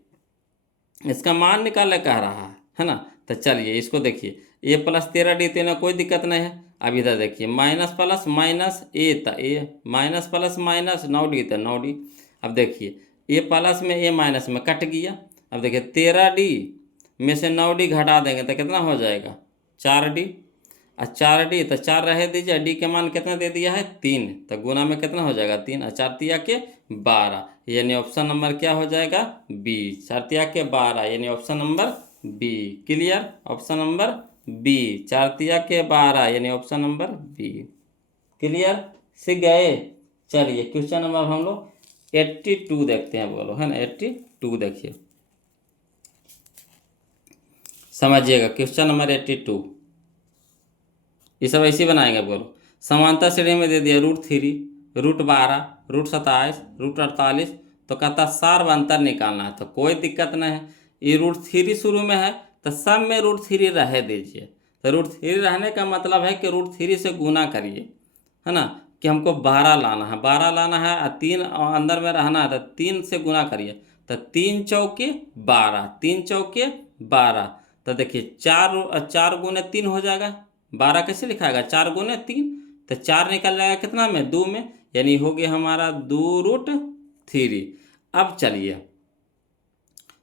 इसका मान निकालने कह रहा है ना, तो चलिए इसको देखिए A प्लस 13D तो ना कोई दिक्कत नहीं है। अब इधर देखिए माइनस प्लस माइनस ए तो ए, माइनस प्लस माइनस 9D तो 9D। अब देखिए ए प्लस में ए माइनस में कट गया, अब देखिए 13D में से 9D घटा देंगे तो कितना हो जाएगा 4D, और 4D तो 4 रह दीजिए, डी के मान कितना दे दिया है 3, तो गुना में कितना हो जाएगा 3 और 4 तिया के 12, यानी ऑप्शन नंबर क्या हो जाएगा बी, 4 तिया के 12 यानी option number B. Clear. Option number B 4 तिया के 12 यानी ऑप्शन नंबर बी। क्लियर, सीख गए। चलिए क्वेश्चन नंबर हम लोग 82 देखते हैं बोलो, है ना, 82 देखिए, समझिएगा क्वेश्चन नंबर 82। ये सब ऐसे बनाएंगे बोलो। समांतर श्रेणी में दे दिया √3, √12, √27, √48, तो कहता सार्व अंतर निकालना है, तो कोई दिक्कत नहीं है, ये √3 शुरू में है तो सब में √3 रह दीजिए, तो √3 रहने का मतलब है कि √3 से गुना करिए, है ना, कि हमको 12 लाना है, 12 लाना है और 3 अंदर में रहना है तो 3 से गुना करिए, तो 3 चौके 12, 3 चौके 12, तो देखिए 4 गुने 3 हो जाएगा, 12 कैसे लिखाएगा 4 गुने 3, तो 4 निकल जाएगा कितना में 2 में, यानी हो गया हमारा 2√3। अब चलिए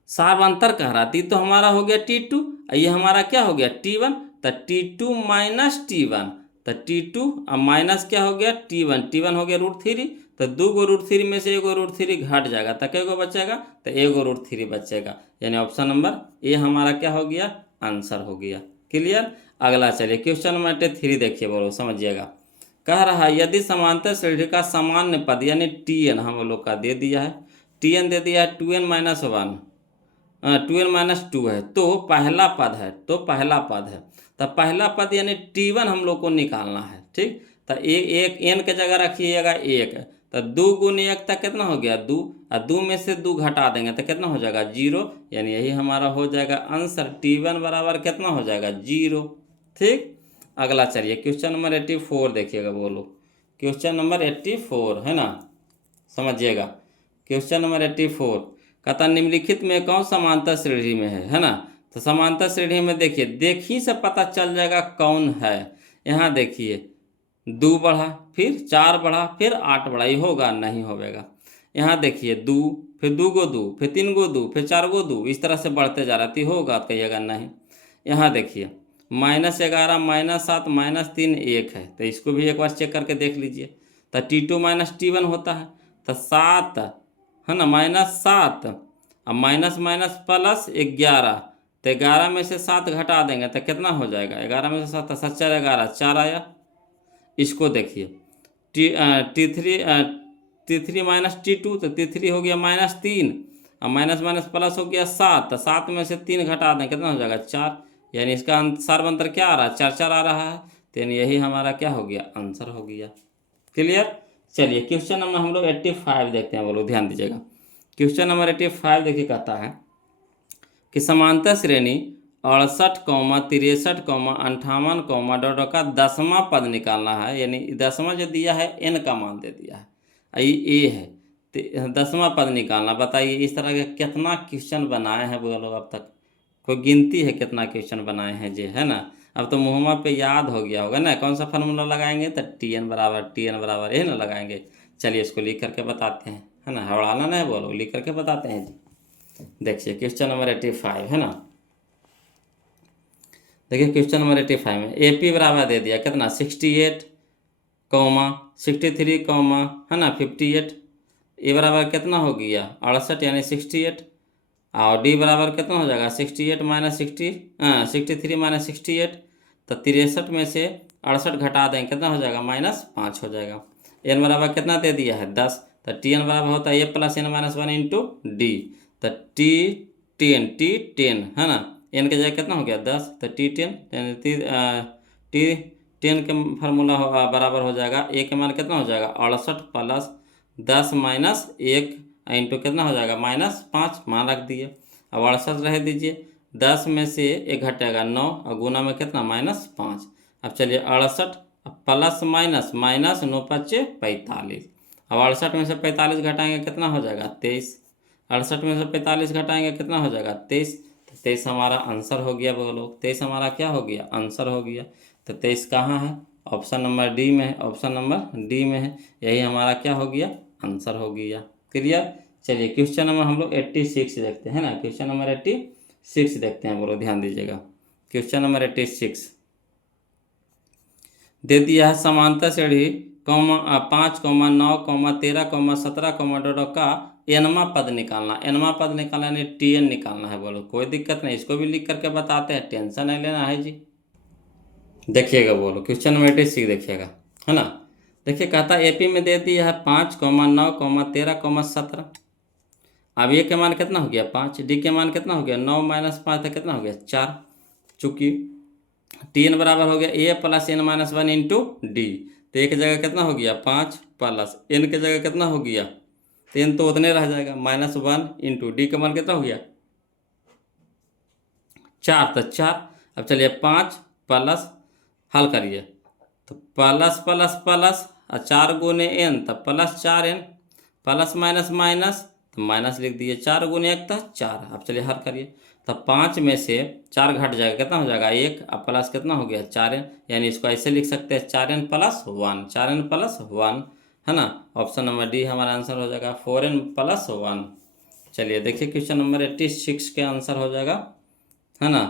सार्व अंतर कह रहा थी तो हमारा हो गया T2, ये हमारा क्या हो गया T1, तो T2 माइनस T1, तो T2 और माइनस क्या हो गया T1, T1 हो गया √3, तो 2 गो √3 में से 1 गो √3 घट जाएगा तो क्या गो बचेगा, तो 1 गो √3 बचेगा, यानी ऑप्शन नंबर ए हमारा क्या हो गया आंसर हो गया। क्लियर। अगला चलिए क्वेश्चन नंबर 83 देखिए बोलो, समझिएगा। कह रहा है यदि समांतर श्रेणी का सामान्य पद यानी Tn हम लोग का दे दिया है, Tn दे दिया है 2n - 1, 2n-2 है, तो पहला पद है, तो पहला पद यानी T1 हम लोग को निकालना है। ठीक, तो एक n के जगह रखिएगा 1, तो 2 गुने 1 तक कितना हो गया 2, और 2 में से 2 घटा देंगे तो कितना हो जाएगा 0, यानी यही हमारा हो जाएगा आंसर। T1 बराबर कितना हो जाएगा 0। ठीक, अगला चलिए क्वेश्चन नंबर 84 देखिएगा, बोलो क्वेश्चन नंबर 84 है ना, समझिएगा। क्वेश्चन नंबर 84 कहता निम्नलिखित में कौन समांतर श्रेणी में है ना। तो समांतर श्रेणी में देखिए, देखी से पता चल जाएगा कौन है। यहाँ देखिए 2 बढ़ा, फिर 4 बढ़ा, फिर 8 बढ़ा, ये होगा नहीं होगा। यहाँ देखिए 2, फिर 2 गो 2, फिर 3 गो 2, फिर 4 गो 2, इस तरह से बढ़ते जा रहा है, तो होगा, कहिएगा नहीं। यहाँ देखिए -11, -7, -3 1 है, तो इसको भी एक बार चेक करके देख लीजिए। तो T2 - T1 होता है, तो 7 है ना, -7, अब माइनस माइनस प्लस 11, तो 11 में से 7 घटा देंगे तो कितना हो जाएगा, 11 में से 7, 7 4 11, 4 आया। इसको देखिए T3 - T2, तो T3 हो गया -3, अब माइनस माइनस प्लस हो गया 7, तो 7 में से 3 घटा दें कितना हो जाएगा 4, यानी इसका आंसर अंतर क्या आ रहा है 4 4 आ रहा है, तो यानी यही हमारा क्या हो गया आंसर हो गया। क्लियर। चलिए क्वेश्चन नंबर हम लोग 85 देखते हैं, बोलो ध्यान दीजिएगा। क्वेश्चन नंबर 85 देखिए, कहता है कि समांतर श्रेणी 68, 63, 58, डॉट का 10वां पद निकालना है, यानी 10वां जो दिया है n का मान दे दिया है, ये है, तो 10वां पद निकालना। बताइए इस तरह के कितना क्वेश्चन बनाए हैं बोलो, अब तक कोई गिनती है कितना क्वेश्चन बनाए हैं जी, है ना। अब तो मुहम्मा पे याद हो गया होगा ना, कौन सा फार्मूला लगाएंगे, तो TN बराबर यही ना लगाएंगे। चलिए इसको लिख करके बताते हैं, है ना, हवड़ाना नहीं बोलो, लिख करके बताते हैं जी। देखिए क्वेश्चन नंबर 85 है ना, देखिए क्वेश्चन नंबर 85 में AP बराबर दे दिया कितना 68, 63, है ना 58, ए बराबर कितना हो गया 68 यानी 68, और डी बराबर कितना हो जाएगा 68 - 63 - 68, तो 63 में से 68 घटा दें कितना हो जाएगा -5 हो जाएगा। एन बराबर कितना दे दिया है 10, तो TN बराबर होता है A + n - 1 इंटू डी, तो T10 है ना, n के जगह कितना हो गया 10, तो T10 T10 के फार्मूला बराबर हो जाएगा, ए के मान कितना हो जाएगा 68 + 10 - 1 इंटू कितना हो जाएगा -5, मान रख दिए। अब 68 रह दीजिए, 10 में से 1 घटेगा 9, और गुना में कितना -5। अब चलिए 68 प्लस माइनस 9 × 5 = 45, अब 68 में से 45 घटाएंगे कितना हो जाएगा 23, 68 में से 45 घटाएंगे कितना हो जाएगा 23, तो 23 हमारा आंसर हो गया बोलो। 23 हमारा क्या हो गया आंसर हो गया। तो 23 कहाँ है, ऑप्शन नंबर डी में है, ऑप्शन नंबर डी में है, यही हमारा क्या हो गया आंसर हो गया। क्लियर। चलिए क्वेश्चन नंबर हम लोग 86 देखते हैं ना, क्वेश्चन नंबर 86 देखते हैं, बोलो ध्यान दीजिएगा। क्वेश्चन नंबर 86 दे दिया है समांतर श्रेणी 5, 9, 13, 17, डॉट का nवां पद निकालना। nवां पद निकालना यानी TN निकालना है, बोलो कोई दिक्कत नहीं, इसको भी लिख करके बताते हैं, टेंशन नहीं लेना है जी। देखिएगा बोलो क्वेश्चन नंबर 86 देखिएगा, है ना। देखिए कहता AP में दे दिया है 5, 9, 13, 17, अब ए के मान कितना हो गया 5, डी के मान कितना हो गया 9 - 5, तो कितना हो गया 4, चूँकि TN बराबर हो गया A + n - 1 इंटू डी, तो एक जगह कितना हो गया 5 प्लस n के जगह कितना हो गया, तो n तो उतने रह जाएगा -1 इंटू डी का मान कितना हो गया 4, तो 4। अब चलिए 5 प्लस हल करिए, तो प्लस प्लस प्लस 4 गुने n, तो +4n, प्लस माइनस माइनस, तो माइनस लिख दिए, 4 गुने 1 तो 4। अब चलिए हल करिए, तो 5 में से 4 घट जाएगा कितना हो जाएगा 1, अब प्लस कितना हो गया 4n, यानी इसको ऐसे लिख सकते हैं 4n + 1, 4n + 1, है ना। ऑप्शन नंबर डी हमारा आंसर हो जाएगा 4n + 1। चलिए देखिए क्वेश्चन नंबर 86 के आंसर हो जाएगा, है ना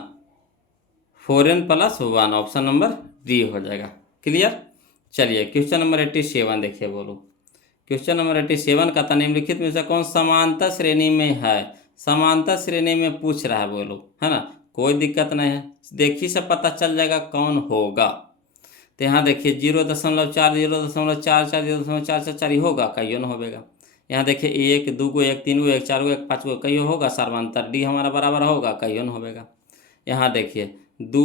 4n + 1, ऑप्शन नंबर डी हो जाएगा। क्लियर। चलिए क्वेश्चन नंबर 87 देखिए, बोलो क्वेश्चन नंबर 87 का निम्नलिखित में से कौन समांतर श्रेणी में है, समांतर श्रेणी में पूछ रहा है, बोलो, है ना, कोई दिक्कत नहीं है, देखिए से पता चल जाएगा कौन होगा। तो यहाँ देखिए 0.4, 0.44, 0.444 होगा, कहियो ना होगा, यहाँ देखिए 1 2 को 1 3 को 1 4 को 1 5 को कहियो होगा सर्वांतर डी हमारा बराबर होगा, कहियो न होगा। यहाँ देखिए 2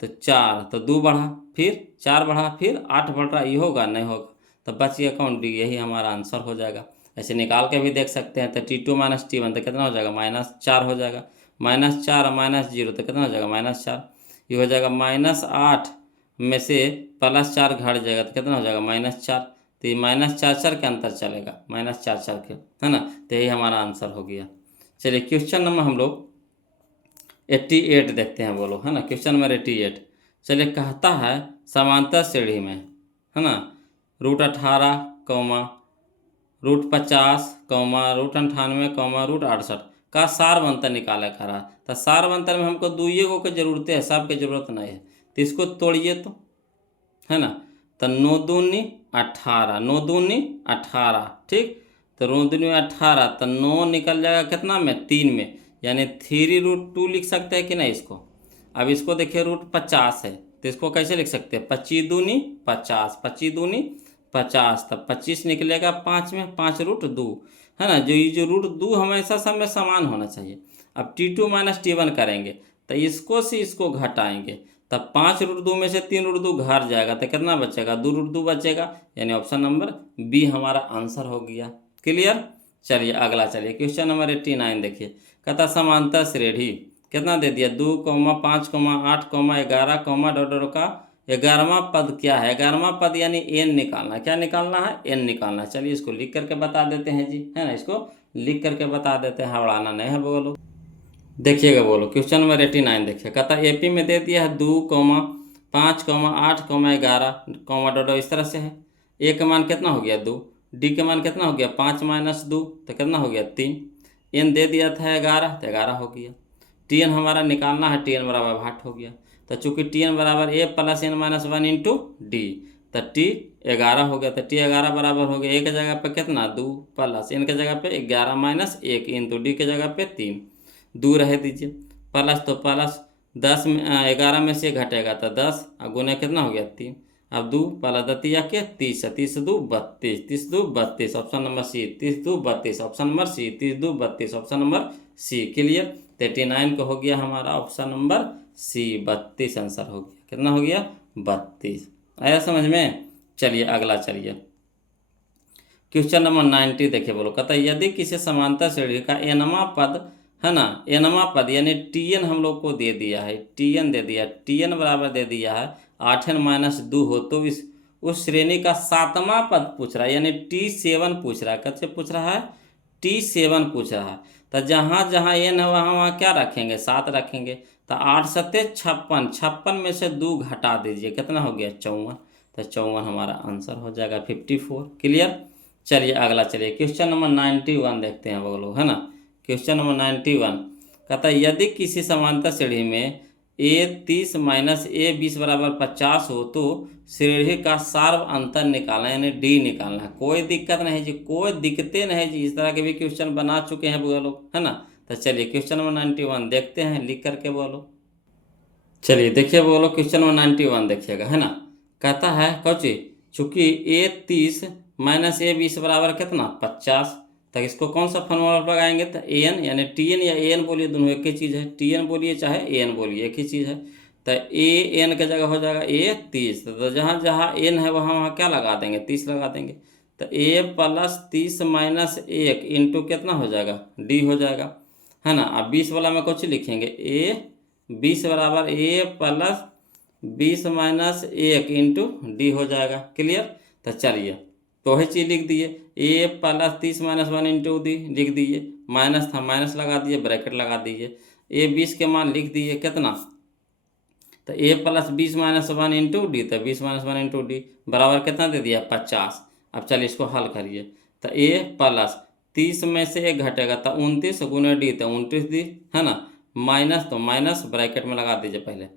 तो 4 तो 2 बढ़ा, फिर 4 बढ़ा, फिर 8 बढ़ रहा, ये होगा नहीं होगा, तो बच गया कौन, डी, यही हमारा आंसर हो जाएगा। ऐसे निकाल के भी देख सकते हैं, तो T2 - T1 तो कितना हो जाएगा, -4 हो जाएगा, -4 -0 तो कितना हो जाएगा, -4, ये हो जाएगा -8 में से +4 घट जाएगा तो कितना हो जाएगा, -4, तो ये -4 के अंतर चलेगा, -4 के, है ना, तो यही हमारा आंसर हो गया। चलिए क्वेश्चन नंबर हम लोग 88 देखते हैं, बोलो, है ना, क्वेश्चन नंबर 88। चलिए कहता है समांतर श्रेणी में, है ना, √18, √50, √98, √68 का सारवंतर निकाला करा। तो सारवंतर में हमको दुइये गो की जरूरत है, सब की जरूरत नहीं है, तो इसको तोड़िए तो, है ना, तो 9 दूनी 18, 9 दूनी 18, ठीक, तो 9 दूनी 18, तो 9 निकल जाएगा कितना में, 3 में, यानी 3√2 लिख सकते हैं कि नहीं इसको। अब इसको देखिए √50 है, तो इसको कैसे लिख सकते हैं, 25 दूनी 50, 25 दूनी 50, तब 25 निकलेगा 5 में, 5√2, है ना, जो ये जो √2 हमेशा सब में समान होना चाहिए। अब T2 - T1 करेंगे, तो इसको से इसको घटाएंगे, तब 5√2 में से 3√2 घट जाएगा, तो कितना बचेगा, 2√2 बचेगा, यानी ऑप्शन नंबर बी हमारा आंसर हो गया। क्लियर। चलिए अगला, चलिए क्वेश्चन नंबर 89 देखिए, कहता समांतर श्रेणी कितना दे दिया, 2, 5, 8, 11, डॉट का 11वां पद क्या है, 11वां पद यानी एन निकालना, क्या निकालना है, एन निकालना। चलिए इसको लिख करके बता देते हैं जी, है ना, इसको लिख करके बता देते हैं, हवड़ाना नहीं है, बोलो देखिएगा, बोलो क्वेश्चन नंबर 89 देखिए, कहता एपी में दे दिया है 2, 5, 8, 11, डॉट इस तरह से है। ए का मान कितना हो गया 2, डी का मान कितना हो गया 5 - 2 तो कितना हो गया 3, एन दे दिया था 11 तो 11 हो गया। टी एन हमारा निकालना है, टी एन बराबर 8 हो गया, तो चूंकि टी एन बराबर ए + n - 1 इंटू डी, तो टी 11 हो गया, तो टी 11 बराबर हो गया, ए के जगह पे कितना 2 + एन के जगह पे 11 - 1 इंटू डी के जगह पे 3, 2 रह दीजिए, प्लस तो प्लस 10 में 11 में से घटेगा तो 10, और गुने कितना हो गया 3, अब 2 + दतिया के 30, 30 2 32, 30 2 32, option number C, 30 2 32, option number C, 30 2 32, option number C. Clear. 39 को हो गया हमारा ऑप्शन नंबर सी, 32 आंसर हो गया, कितना हो गया 32। आया समझ में। चलिए अगला, चलिए क्वेश्चन नंबर 90 देखिए, बोलो, कहता यदि किसी समांतर श्रेणी का एनवा पद, है ना, एनवा पद यानी टीएन हम लोग को दे दिया है, टीएन दे दिया, टीएन बराबर दे दिया है 8n - 2 हो, तो इस उस श्रेणी का 7वां पद पूछ रहा है, यानी T7 पूछ रहा है, कैसे पूछ रहा है, T7 पूछ रहा है। तो जहाँ जहाँ एन है वहाँ वहाँ क्या रखेंगे, 7 रखेंगे, तो 8 सत्ते 56, 56 में से 2 घटा दीजिए, कितना हो गया 54, तो 54 हमारा आंसर हो जाएगा 54। क्लियर। चलिए अगला, चलिए क्वेश्चन नंबर 91 देखते हैं, वो लोग, है ना, क्वेश्चन नंबर 91 कहता है यदि किसी समांतर श्रेणी में A30 - A20 बराबर 50 हो, तो श्रेणी का सार्व अंतर निकालना, यानी डी निकालना है। कोई दिक्कत नहीं जी, कोई दिक्कतें नहीं जी, इस तरह के भी क्वेश्चन बना चुके हैं वो लोग, है ना। तो चलिए क्वेश्चन नंबर 91 देखते हैं, लिख करके बोलो। चलिए देखिए बोलो, क्वेश्चन नंबर 91 देखिएगा, है ना, कहता है कौची, चूंकि A30 - A20 बराबर कितना 50, तक इसको कौन सा फॉर्मूला लगाएंगे, तो ए एन, यानी टी एन या ए एन बोलिए, दोनों एक ही चीज़ है, टी एन बोलिए चाहे ए एन बोलिए, एक ही चीज़ है। तो ए एन के जगह हो जाएगा A30, तो जहाँ जहाँ एन है वहाँ वहाँ क्या लगा देंगे 30 लगा देंगे, तो A + 30 - 1 इंटू कितना हो जाएगा डी हो जाएगा, है ना। अब 20 वाला में कुछ लिखेंगे A20 बराबर A + 20 - 1 इंटू डी हो जाएगा। क्लियर। तो चलिए तो वही चीज़ लिख दिए, A + 30 - 1 इंटू डी लिख दीजिए, माइनस था माइनस लगा दिए, ब्रैकेट लगा दीजिए, A20 के मान लिख दिए कितना, तो A + 20 - 1 इंटू डी, तो 20 - 1 इंटू डी बराबर कितना दे दिया 50। अब चलिए इसको हल करिए, तो A + 30 में से 1 घटेगा तो 29 गुने डी, तो 29 डी, है ना, माइनस तो माइनस ब्रैकेट में लगा दीजिए पहले,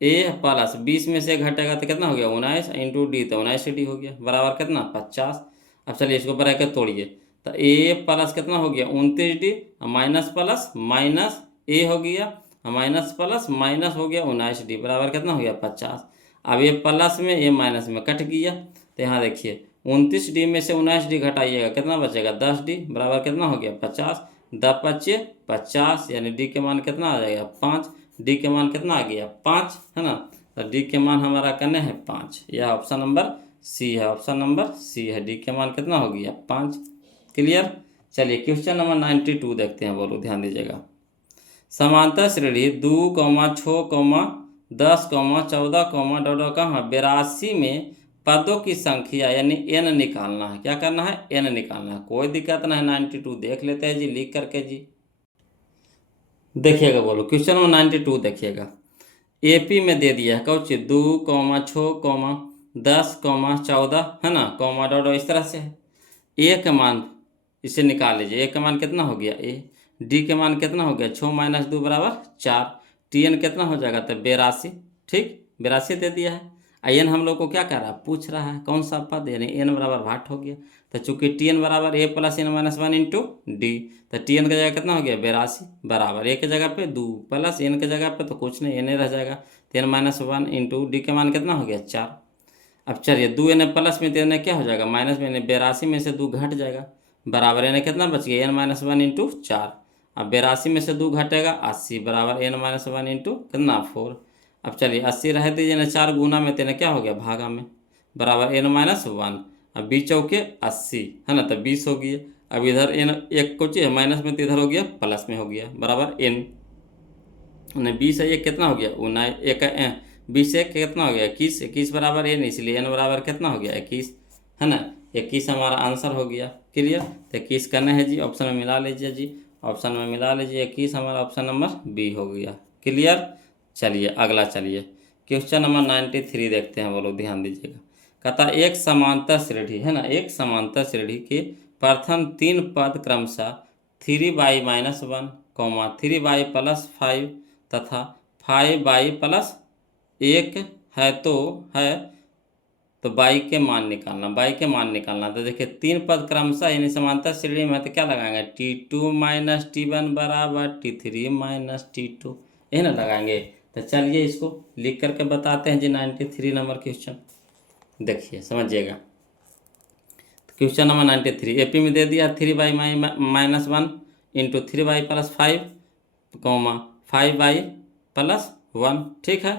A + 20 में से घटेगा तो कितना हो गया 19 इंटू डी, तो 19 डी हो गया बराबर कितना 50। अब चलिए इसको ब्रैकेट तोड़िए, तो A + कितना हो गया 29 डी, माइनस प्लस माइनस ए हो गया, माइनस प्लस माइनस हो गया 19 डी बराबर कितना हो गया 50। अब ये प्लस में ये माइनस में कट गया, तो यहाँ देखिए 29D में से 19D घटाइएगा, कितना बचेगा 10D बराबर कितना हो गया 50। 10 पच्चे 50, यानी D के मान कितना आ जाएगा 5। D के मान कितना आ गया 5, है ना। तो D के मान हमारा करने हैं 5। यह ऑप्शन नंबर सी है, ऑप्शन नंबर सी है। D के मान कितना हो गया 5। क्लियर। चलिए क्वेश्चन नंबर 92 देखते हैं, बोलो ध्यान दीजिएगा। समांतर श्रेणी 2, 6, 10, 14, 82 में पदों की संख्या यानी n निकालना है। क्या करना है, n निकालना है। कोई दिक्कत नहीं, 92 देख लेते हैं जी लिख करके जी। देखिएगा, बोलो क्वेश्चन नंबर 92 देखिएगा। AP में दे दिया है कौच 2, 6, 10, 14, है ना, कॉमा डॉट इस तरह से है। A का मान इसे निकाल लीजिए। A का मान कितना हो गया A। D के मान कितना हो गया 6 - 2 बराबर 4। TN कितना हो जाएगा तो 82। ठीक, 82 दे दिया है। IN हम लोग को क्या कर रहा है, पूछ रहा है कौन सा पद, यानी n बराबर भाट हो गया। तो चूंकि TN बराबर A + n - 1 इंटू D, तो TN की जगह कितना हो गया 82 बराबर A की जगह पे 2 प्लस n की जगह पे तो कुछ नहीं, n रह जाएगा। तो n - 1 इंटू D के मान कितना हो गया 4। अब चलिए 2 n प्लस में, तो n क्या हो जाएगा माइनस में, 82 में से 2 घट जाएगा बराबर n कितना बच गया n - 1 इंटू 4। अब 82 में से 2 घटेगा 80 बराबर n - 1 इंटू कितना 4। अब चलिए 80 रह दीजिए ना, 4 गुना में, तो क्या हो गया भागा में बराबर n - 1। अब 20 चौके 80, है ना, तो 20 हो गया। अब इधर n एक कुछ है माइनस में, तो इधर हो गया प्लस में हो गया बराबर n। 20 है, ये कितना हो गया 20 एक कितना हो गया 21। 21 बराबर n, इसलिए n बराबर कितना हो गया 21, है ना। 21 हमारा आंसर हो गया। क्लियर। तो 21 करना है जी, ऑप्शन में मिला लीजिए जी, ऑप्शन में मिला लीजिए 21 हमारा ऑप्शन नंबर बी हो गया। क्लियर। चलिए अगला, चलिए क्वेश्चन नंबर 93 देखते हैं, बोलो ध्यान दीजिएगा। कहता एक समांतर श्रेणी, है ना, एक समांतर श्रेणी के प्रथम 3 पद क्रमशः 3y - 1, 3y + 5 तथा 5y + 1 है, तो बाई के मान निकालना, बाई के मान निकालना। तो देखिए 3 पद क्रमशः यानी समांतर श्रेणी में, तो क्या लगाएंगे T2 - T1 बराबर T3 - T2, यही ना लगाएंगे। तो चलिए इसको लिख करके बताते हैं जी। 93 नंबर क्वेश्चन देखिए, समझिएगा। क्वेश्चन नंबर 93 AP में दे दिया 3y - 1 इंटू 3y + 5, 5y + 1। ठीक है।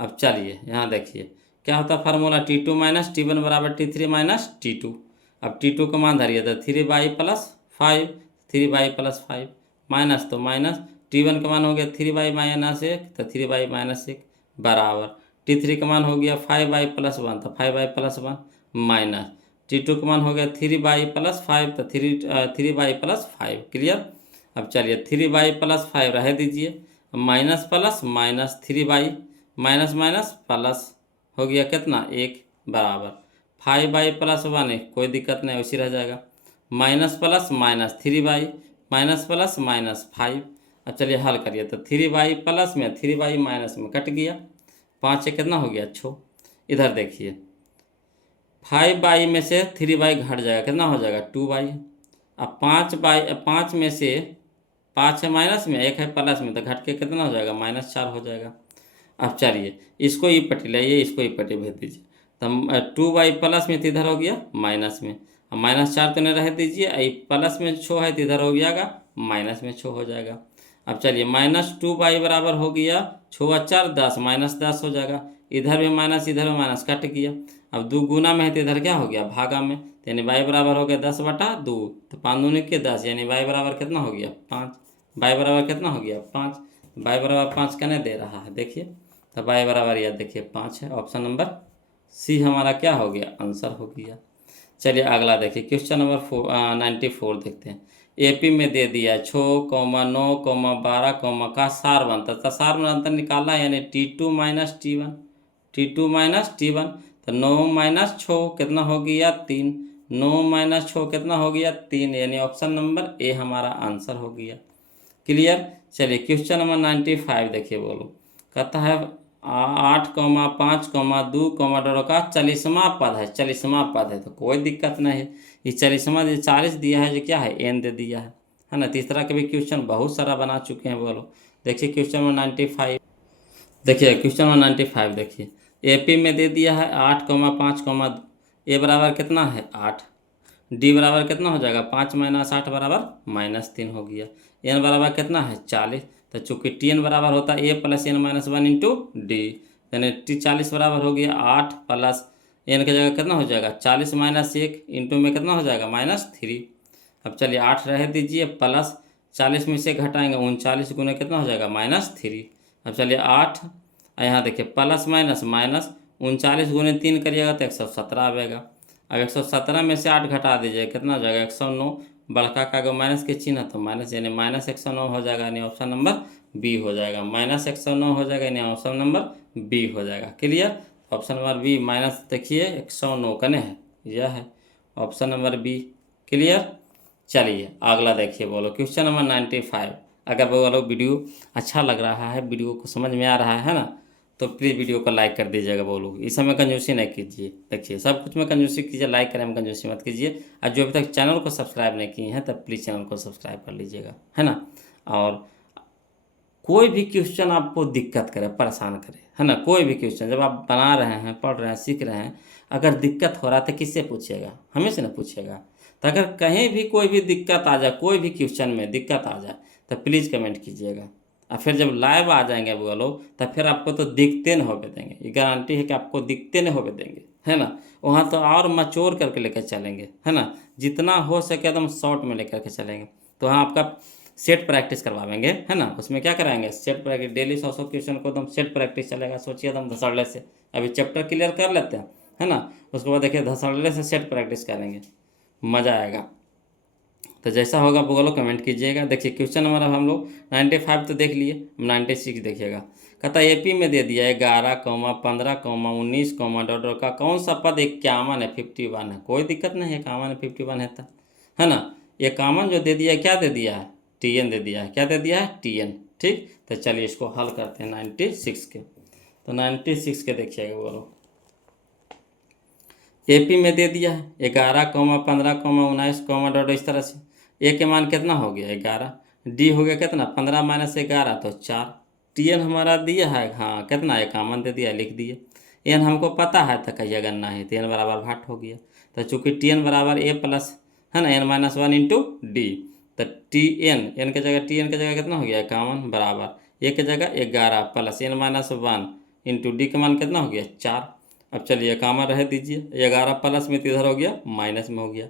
अब चलिए यहाँ देखिए क्या होता है फार्मूला, T2 - T1 बराबर T3 - T2। अब T2 का मान धरिए तो 3y + 5, 3y + 5 माइनस, तो माइनस T1 का मान हो गया 3y - 1, तो 3y - 1 बराबर T3 का मान हो गया 5y + 1, तो 5y + 1 माइनस T2 का मान हो गया 3y + 5, तो 3y + 5। क्लियर। अब चलिए 3y + 5 रह दीजिए, minus plus minus 3y minus minus plus हो गया कितना 1 बराबर 5y + 1, कोई दिक्कत नहीं उसी रह जाएगा। Minus plus minus 3y minus plus minus 5। अब चलिए हल करिए, तो 3y प्लस में 3y माइनस में कट गया, 5 से कितना हो गया 6। इधर देखिए 5y में से 3y घट जाएगा, कितना हो जाएगा 2y। अब 5 में से 5 है माइनस में, 1 है प्लस में, तो घट के कितना हो जाएगा -4 हो जाएगा। अब चलिए इसको ई पट्टी लाइए, इसको ई पट्टी भेज दीजिए। तो 2y प्लस में, तो इधर हो गया माइनस में। अब -4 तो नहीं रह दीजिए, प्लस में 6 है, तो इधर हो जाएगा माइनस में 6 हो जाएगा। अब चलिए -2y बराबर हो गया 6 × 4 10, -10 हो जाएगा। इधर भी माइनस इधर भी माइनस कट गया। अब 2 गुना में है, तो इधर क्या हो गया भागा में, तो यानी y बराबर हो गया 10/2, तो 5 दूनी के 10, यानी y बराबर कितना हो गया 5। y बराबर कितना हो गया 5, y बराबर 5 कहने दे रहा है देखिए। तो y बराबर यह देखिए 5 है, ऑप्शन नंबर सी हमारा क्या हो गया आंसर हो गया। चलिए अगला देखिए क्वेश्चन नंबर 94 देखते हैं। AP में दे दिया 6, 9, 12, का सार बनता था, सार में अंतर निकालना यानी T2 - T1, T2 - T1। तो 9 - 6 कितना हो गया 3, 9 - 6 कितना हो गया 3, यानी ऑप्शन नंबर ए हमारा आंसर हो गया। क्लियर। चलिए क्वेश्चन नंबर 95 देखिए, बोलो कहता है 8, 5, 2, डॉट का 40वां पद है, 40वां पद है, तो कोई दिक्कत नहीं है। ये 40वां 40 दिया है, जो क्या है n दे दिया है ना। तो इस तरह के भी क्वेश्चन बहुत सारा बना चुके हैं। बोलो देखिए क्वेश्चन नंबर 95, देखिए क्वेश्चन नंबर 95 देखिए। AP में दे दिया है 8, 5, ए बराबर कितना है 8, डी बराबर कितना हो जाएगा 5 - 8 बराबर -3 हो गया। एन बराबर कितना है 40, तो चूंकि टी एन बराबर होता है a+n-1 इंटू डी, यानी टी 40 बराबर हो गया 8 प्लस एन की जगह कितना हो जाएगा 40 - 1 इंटू में कितना हो जाएगा -3। अब चलिए 8 रह दीजिए, प्लस 40 में से घटाएंगे 39 गुने कितना हो जाएगा -3। अब चलिए 8, यहाँ देखिए प्लस माइनस माइनस 39 गुने 3 करिएगा तो 117 आएगा। अब 117 में से 8 घटा दीजिए कितना हो जाएगा 109, बड़का का अगर माइनस के चिन्ह है तो माइनस, यानी -109 हो जाएगा, यानी ऑप्शन नंबर बी हो जाएगा। -109 हो जाएगा, यानी ऑप्शन नंबर बी हो जाएगा। Clear? Option number B minus देखिए 109 कने है, यह है ऑप्शन नंबर बी। क्लियर? चलिए अगला देखिए, बोलो क्वेश्चन नंबर 95। अगर बोलो वीडियो अच्छा लग रहा है, वीडियो को समझ में आ रहा है ना, तो प्लीज़ वीडियो को लाइक कर दीजिएगा। बोलो इस समय कंजूसी नहीं कीजिए, देखिए सब कुछ में कंजूसी कीजिए, लाइक करें में कंजूसी मत कीजिए। और जो अभी तक चैनल को सब्सक्राइब नहीं किए हैं तब प्लीज़ चैनल को सब्सक्राइब कर लीजिएगा, है ना। और कोई भी क्वेश्चन आपको दिक्कत करे, परेशान करे, है ना, कोई भी क्वेश्चन जब आप बना रहे हैं, पढ़ रहे हैं, सीख रहे हैं, अगर दिक्कत हो रहा है तो किससे पूछिएगा? हमें से ना पूछिएगा। तो अगर कहीं भी कोई भी दिक्कत आ जाए, कोई भी क्वेश्चन में दिक्कत आ जाए तो प्लीज़ कमेंट कीजिएगा। और फिर जब लाइव आ जाएंगे वो लोग, तब फिर आपको तो दिखते नहीं होवे देंगे, ये गारंटी है कि आपको दिखते नहीं होवे देंगे, है ना। वहाँ तो और मचोर करके लेकर चलेंगे, है ना, जितना हो सके एकदम शॉर्ट में लेकर के चलेंगे। तो वहाँ आपका सेट प्रैक्टिस करवाएंगे, है ना। उसमें क्या कराएंगे? सेट प्रैक्टिस, डेली 100 क्वेश्चन को एकदम सेट प्रैक्टिस चलेगा। सोचिए एकदम धसड़ले से, अभी चैप्टर क्लियर कर लेते हैं, है ना, उसके बाद देखिए धसड़ले से सेट प्रैक्टिस करेंगे, मज़ा आएगा। तो जैसा होगा बोलो कमेंट कीजिएगा। देखिए क्वेश्चन नंबर अब हम लोग 95 तो देख लिए, 96 देखिएगा। कहता एपी में दे दिया 11, 15, 19, डॉट का कौन सा पद 51 है 51 है। कोई दिक्कत नहीं है, 51 है 51 है ना। 51 जो दे दिया है, क्या दे दिया है? टी एन दे दिया है। क्या दे दिया है? T N. ठीक, तो चलिए इसको हल करते हैं 96 के। तो 96 के देखिएगा बोलो, एपी में दे दिया है 11, 15, 19, डॉट इस तरह से। ए के मान कितना हो गया 11, डी हो गया कितना 15 - 11 तो 4, टी एन हमारा दिया है हाँ कितना 51 दे दिया, लिख दिए। एन हमको पता है तो कहिए अगर नहीं तो एन बराबर भाट हो गया। तो चूँकि टी एन बराबर ए प्लस, है ना, n-1 इंटू डी, तो टी एन की जगह, टी एन की जगह कितना हो गया 51 बराबर ए की जगह 11 प्लस n-1 इंटू डी का मान कितना हो गया 4। अब चलिए 51 रह दीजिए, 11 प्लस में तो इधर हो गया माइनस में हो गया,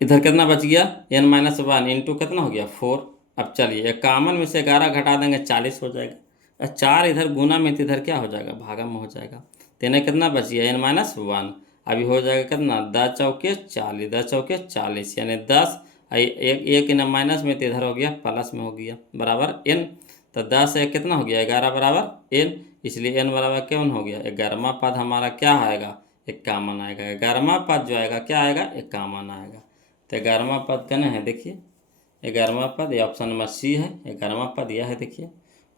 इधर कितना बच गया n-1 इंटू कितना हो गया 4। अब चलिए 51 में से 11 घटा देंगे 40 हो जाएगा, और 4 इधर गुना में तो इधर क्या हो जाएगा भागा में हो जाएगा। तो इन्हें कितना बच गया n-1, अभी हो जाएगा कितना 10 चौके 40, 10 चौके 40, यानी 10 एक न माइनस में तो इधर हो गया प्लस में हो गया बराबर n। तो 10 एक कितना हो गया 11 बराबर n, इसलिए n बराबर कौन हो गया 11वां पद हमारा क्या आएगा 51 आएगा। 11वां पद जो आएगा क्या आएगा 51 आएगा। तो 11वां पद कहना है, देखिए 11वां पद ये ऑप्शन नंबर सी है। 11वां पद यह है, देखिए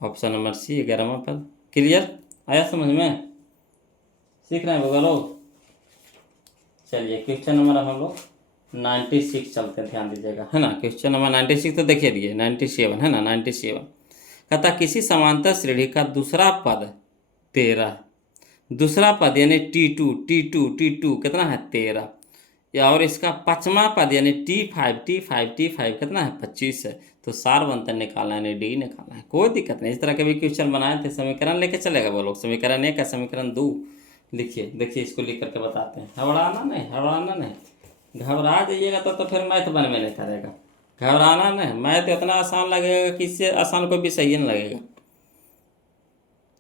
ऑप्शन नंबर सी 11वां पद। क्लियर? आया समझ में? सीख रहे हैं वो लोग? चलिए क्वेश्चन नंबर हम लोग 96 चलते हैं, ध्यान दीजिएगा, है ना। क्वेश्चन नंबर 96 तो देखिए दिए, 97 है ना, 97 कहता किसी समांतर श्रेणी का दूसरा पद 13, दूसरा पद यानी T2 कितना है 13, या और इसका पांचवा पद यानी T5 कितना है 25 है। तो सार बनता निकालना है, डी निकालना है, कोई दिक्कत नहीं। इस तरह के भी क्वेश्चन बनाए थे, समीकरण लेके चलेगा वो लोग, समीकरण 1 का समीकरण 2 लिखिए। देखिए इसको लिख करके बताते हैं, घबराना नहीं, घबरा जाइएगा तो फिर मैथ बनने नहीं करेगा। घबराना नहीं, मैथ इतना आसान लगेगा कि इससे आसान कोई भी सही नहीं लगेगा।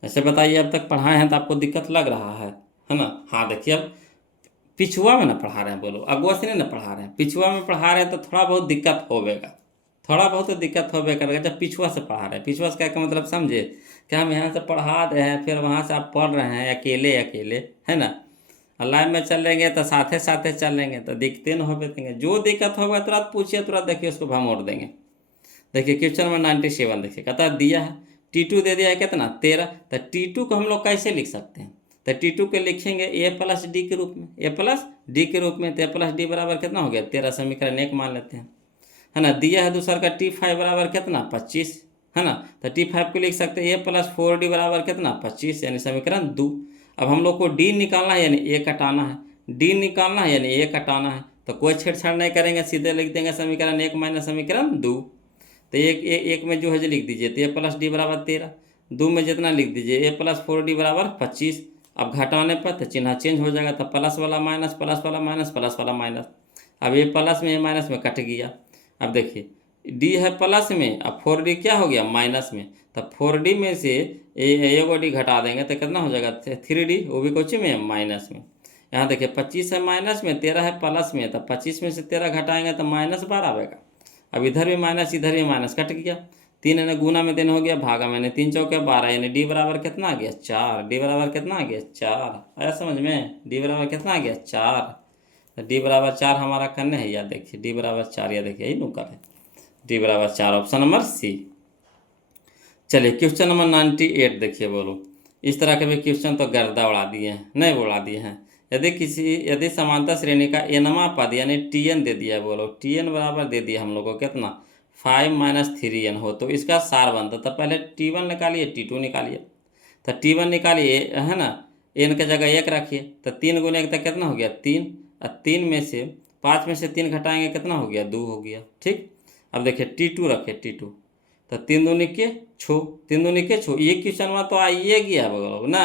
ऐसे बताइए अब तक पढ़ाए हैं तो आपको दिक्कत लग रहा है ना। हाँ देखिए अब पिछुआ में ना पढ़ा रहे हैं, बोलो अगुआ से नहीं ना पढ़ा रहे हैं, पिछुआ में पढ़ा रहे हैं तो थोड़ा बहुत दिक्कत होगा, थोड़ा बहुत तो दिक्कत होबे करेगा। जब पिछुआ से पढ़ा रहे हैं, पिछुआ से क्या का मतलब समझे कि हम यहाँ से पढ़ा रहे हैं, फिर वहाँ से आप पढ़ रहे हैं अकेले, है ना। लाइव में चलेंगे तो साथे साथे चलेंगे तो दिक्कतें न हो देंगे। जो दिक्कत होगा तुरंत पूछिए, तुरंत देखिए उसको भमोड़ देंगे। देखिए क्वेश्चन नंबर 97 देखिए, कहता दिया है T2 दे दिया है कितना 13, तो T2 को हम लोग कैसे लिख सकते हैं? तो T2 को लिखेंगे A+D के रूप में, A+D के रूप में। तो A+D बराबर कितना हो गया 13, समीकरण 1 मान लेते हैं, है ना। दिया है दूसरा का T5 बराबर कितना 25, है ना। तो T5 को लिख सकते हैं a प्लस 4d बराबर कितना 25, यानी समीकरण 2। अब हम लोग को d निकालना है यानी a कटाना है, d निकालना है यानी a कटाना है, तो कोई छेड़छाड़ नहीं करेंगे, सीधे लिख देंगे समीकरण 1 माइनस समीकरण 2। तो एक में जो है जो लिख दीजिए, तो a प्लस डी बराबर 13, 2 में जितना लिख दीजिए a प्लस 4d बराबर 25। अब घटाने पर तो चिन्ह चेंज हो जाएगा, तो प्लस वाला माइनस, प्लस वाला माइनस, प्लस वाला माइनस। अब ये प्लस में ये माइनस में कट गया। अब देखिए d है प्लस में, अब 4d क्या हो गया माइनस में, तो 4d में से ए को डी घटा देंगे तो कितना हो जाएगा 3d, वो भी कुछ में माइनस में। यहाँ देखिए 25 है माइनस में, 13 है प्लस में, तो 25 में से 13 घटाएंगे तो -12 आएगा। अब इधर भी माइनस इधर भी माइनस, कट गया। 3 यानी गुना में 3 हो गया, भागा मैंने 3 चौके 12, यानी डी बराबर कितना आ गया 4, डी बराबर कितना आ गया 4। आया समझ में, डी बराबर कितना आ गया 4। तो डी बराबर 4 हमारा करने है, या देखिए डी बराबर 4, या देखिए यही नुकर है, डी बराबर 4, ऑप्शन नंबर सी। चलिए क्वेश्चन नंबर 98 देखिए, बोलो। इस तरह के भी क्वेश्चन तो गर्दा उड़ा दिए हैं, नहीं उड़ा दिए हैं। यदि समांतर श्रेणी का एनवा पद यानी टीएन दे दिया है, बोलो टीएन बराबर दे दिया हम लोग को कितना 5 - 3n हो, तो इसका सार बनता। तो पहले T1 निकालिए, T2 निकालिए। तो T1 निकालिए, है ना, n की जगह 1 रखिए, तो 3 गुने 1 तक कितना हो गया 3, और 3 में से 5 में से 3 घटाएंगे कितना हो गया 2 हो गया, ठीक। अब देखिए T2 रखे, T2, तो 3 दूनी के 6, 3 दूनी के 6। ये क्वेश्चन में तो आइए गया बगल ना,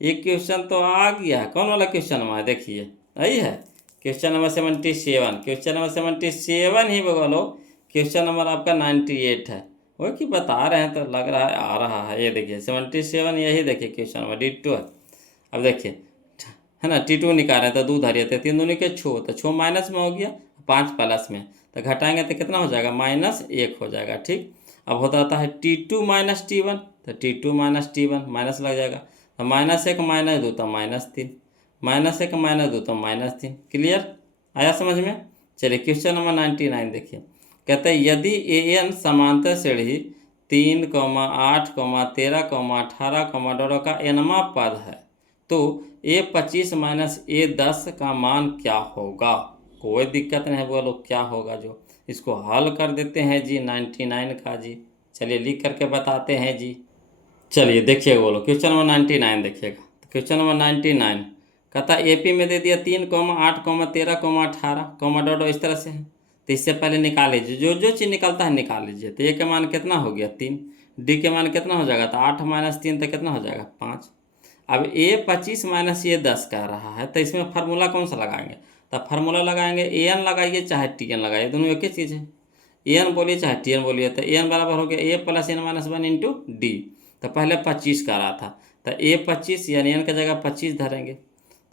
ये क्वेश्चन तो आ गया। कौन वाला क्वेश्चन में है देखिए, यही है क्वेश्चन नंबर 77। क्वेश्चन नंबर 77 ही बगलो, क्वेश्चन नंबर आपका 98 है। वो कि बता रहे हैं तो लग रहा है आ रहा है। ये देखिए 77, यही देखिए क्वेश्चन नंबर D2 है। अब देखिए, है ना, T2 निकाल रहे हैं तो 2 धरिए थे, 3 दूनी के 6, तो 6 माइनस में हो गया, 5 प्लस में, तो घटाएंगे तो कितना हो जाएगा -1 हो जाएगा, ठीक। अब होता है T2 - T1, तो T2 - T1 माइनस लग जाएगा, तो -1 - 2 तो -3, -1 - 2 तो -3। क्लियर, आया समझ में। चलिए क्वेश्चन नंबर 99 देखिए, कहते हैं यदि an समांतर श्रेणी 3, 8, 13, 18, डॉट का nवां पद है, तो a25 - a10 का मान क्या होगा। कोई दिक्कत नहीं है, बोलो क्या होगा, जो इसको हल कर देते हैं जी 99 का जी। चलिए लिख करके बताते हैं जी। चलिए देखिए, बोलो क्वेश्चन नंबर 99 देखिएगा। तो क्वेश्चन नंबर 99 कहता एपी में दे दिया 3, 8, 13, 18, डॉट इस तरह से है। तो इससे पहले निकाल लीजिए, जो जो चीज़ निकलता है निकाल लीजिए। तो ए के मान कितना हो गया 3, डी के मान कितना हो जाएगा, तो 8 - 3 तो कितना हो जाएगा 5। अब a25 - a10 कह रहा है, तो इसमें फार्मूला कौन सा लगाएंगे, तो फार्मूला लगाएंगे an लगाइए चाहे tn लगाइए, दोनों एक ही चीज़ है। an बोलिए चाहे tn बोलिए, तो an बराबर हो गया a + n - 1 इंटू डी। तो पहले 25 का रहा था, तो a25 यानी n की जगह 25 धरेंगे,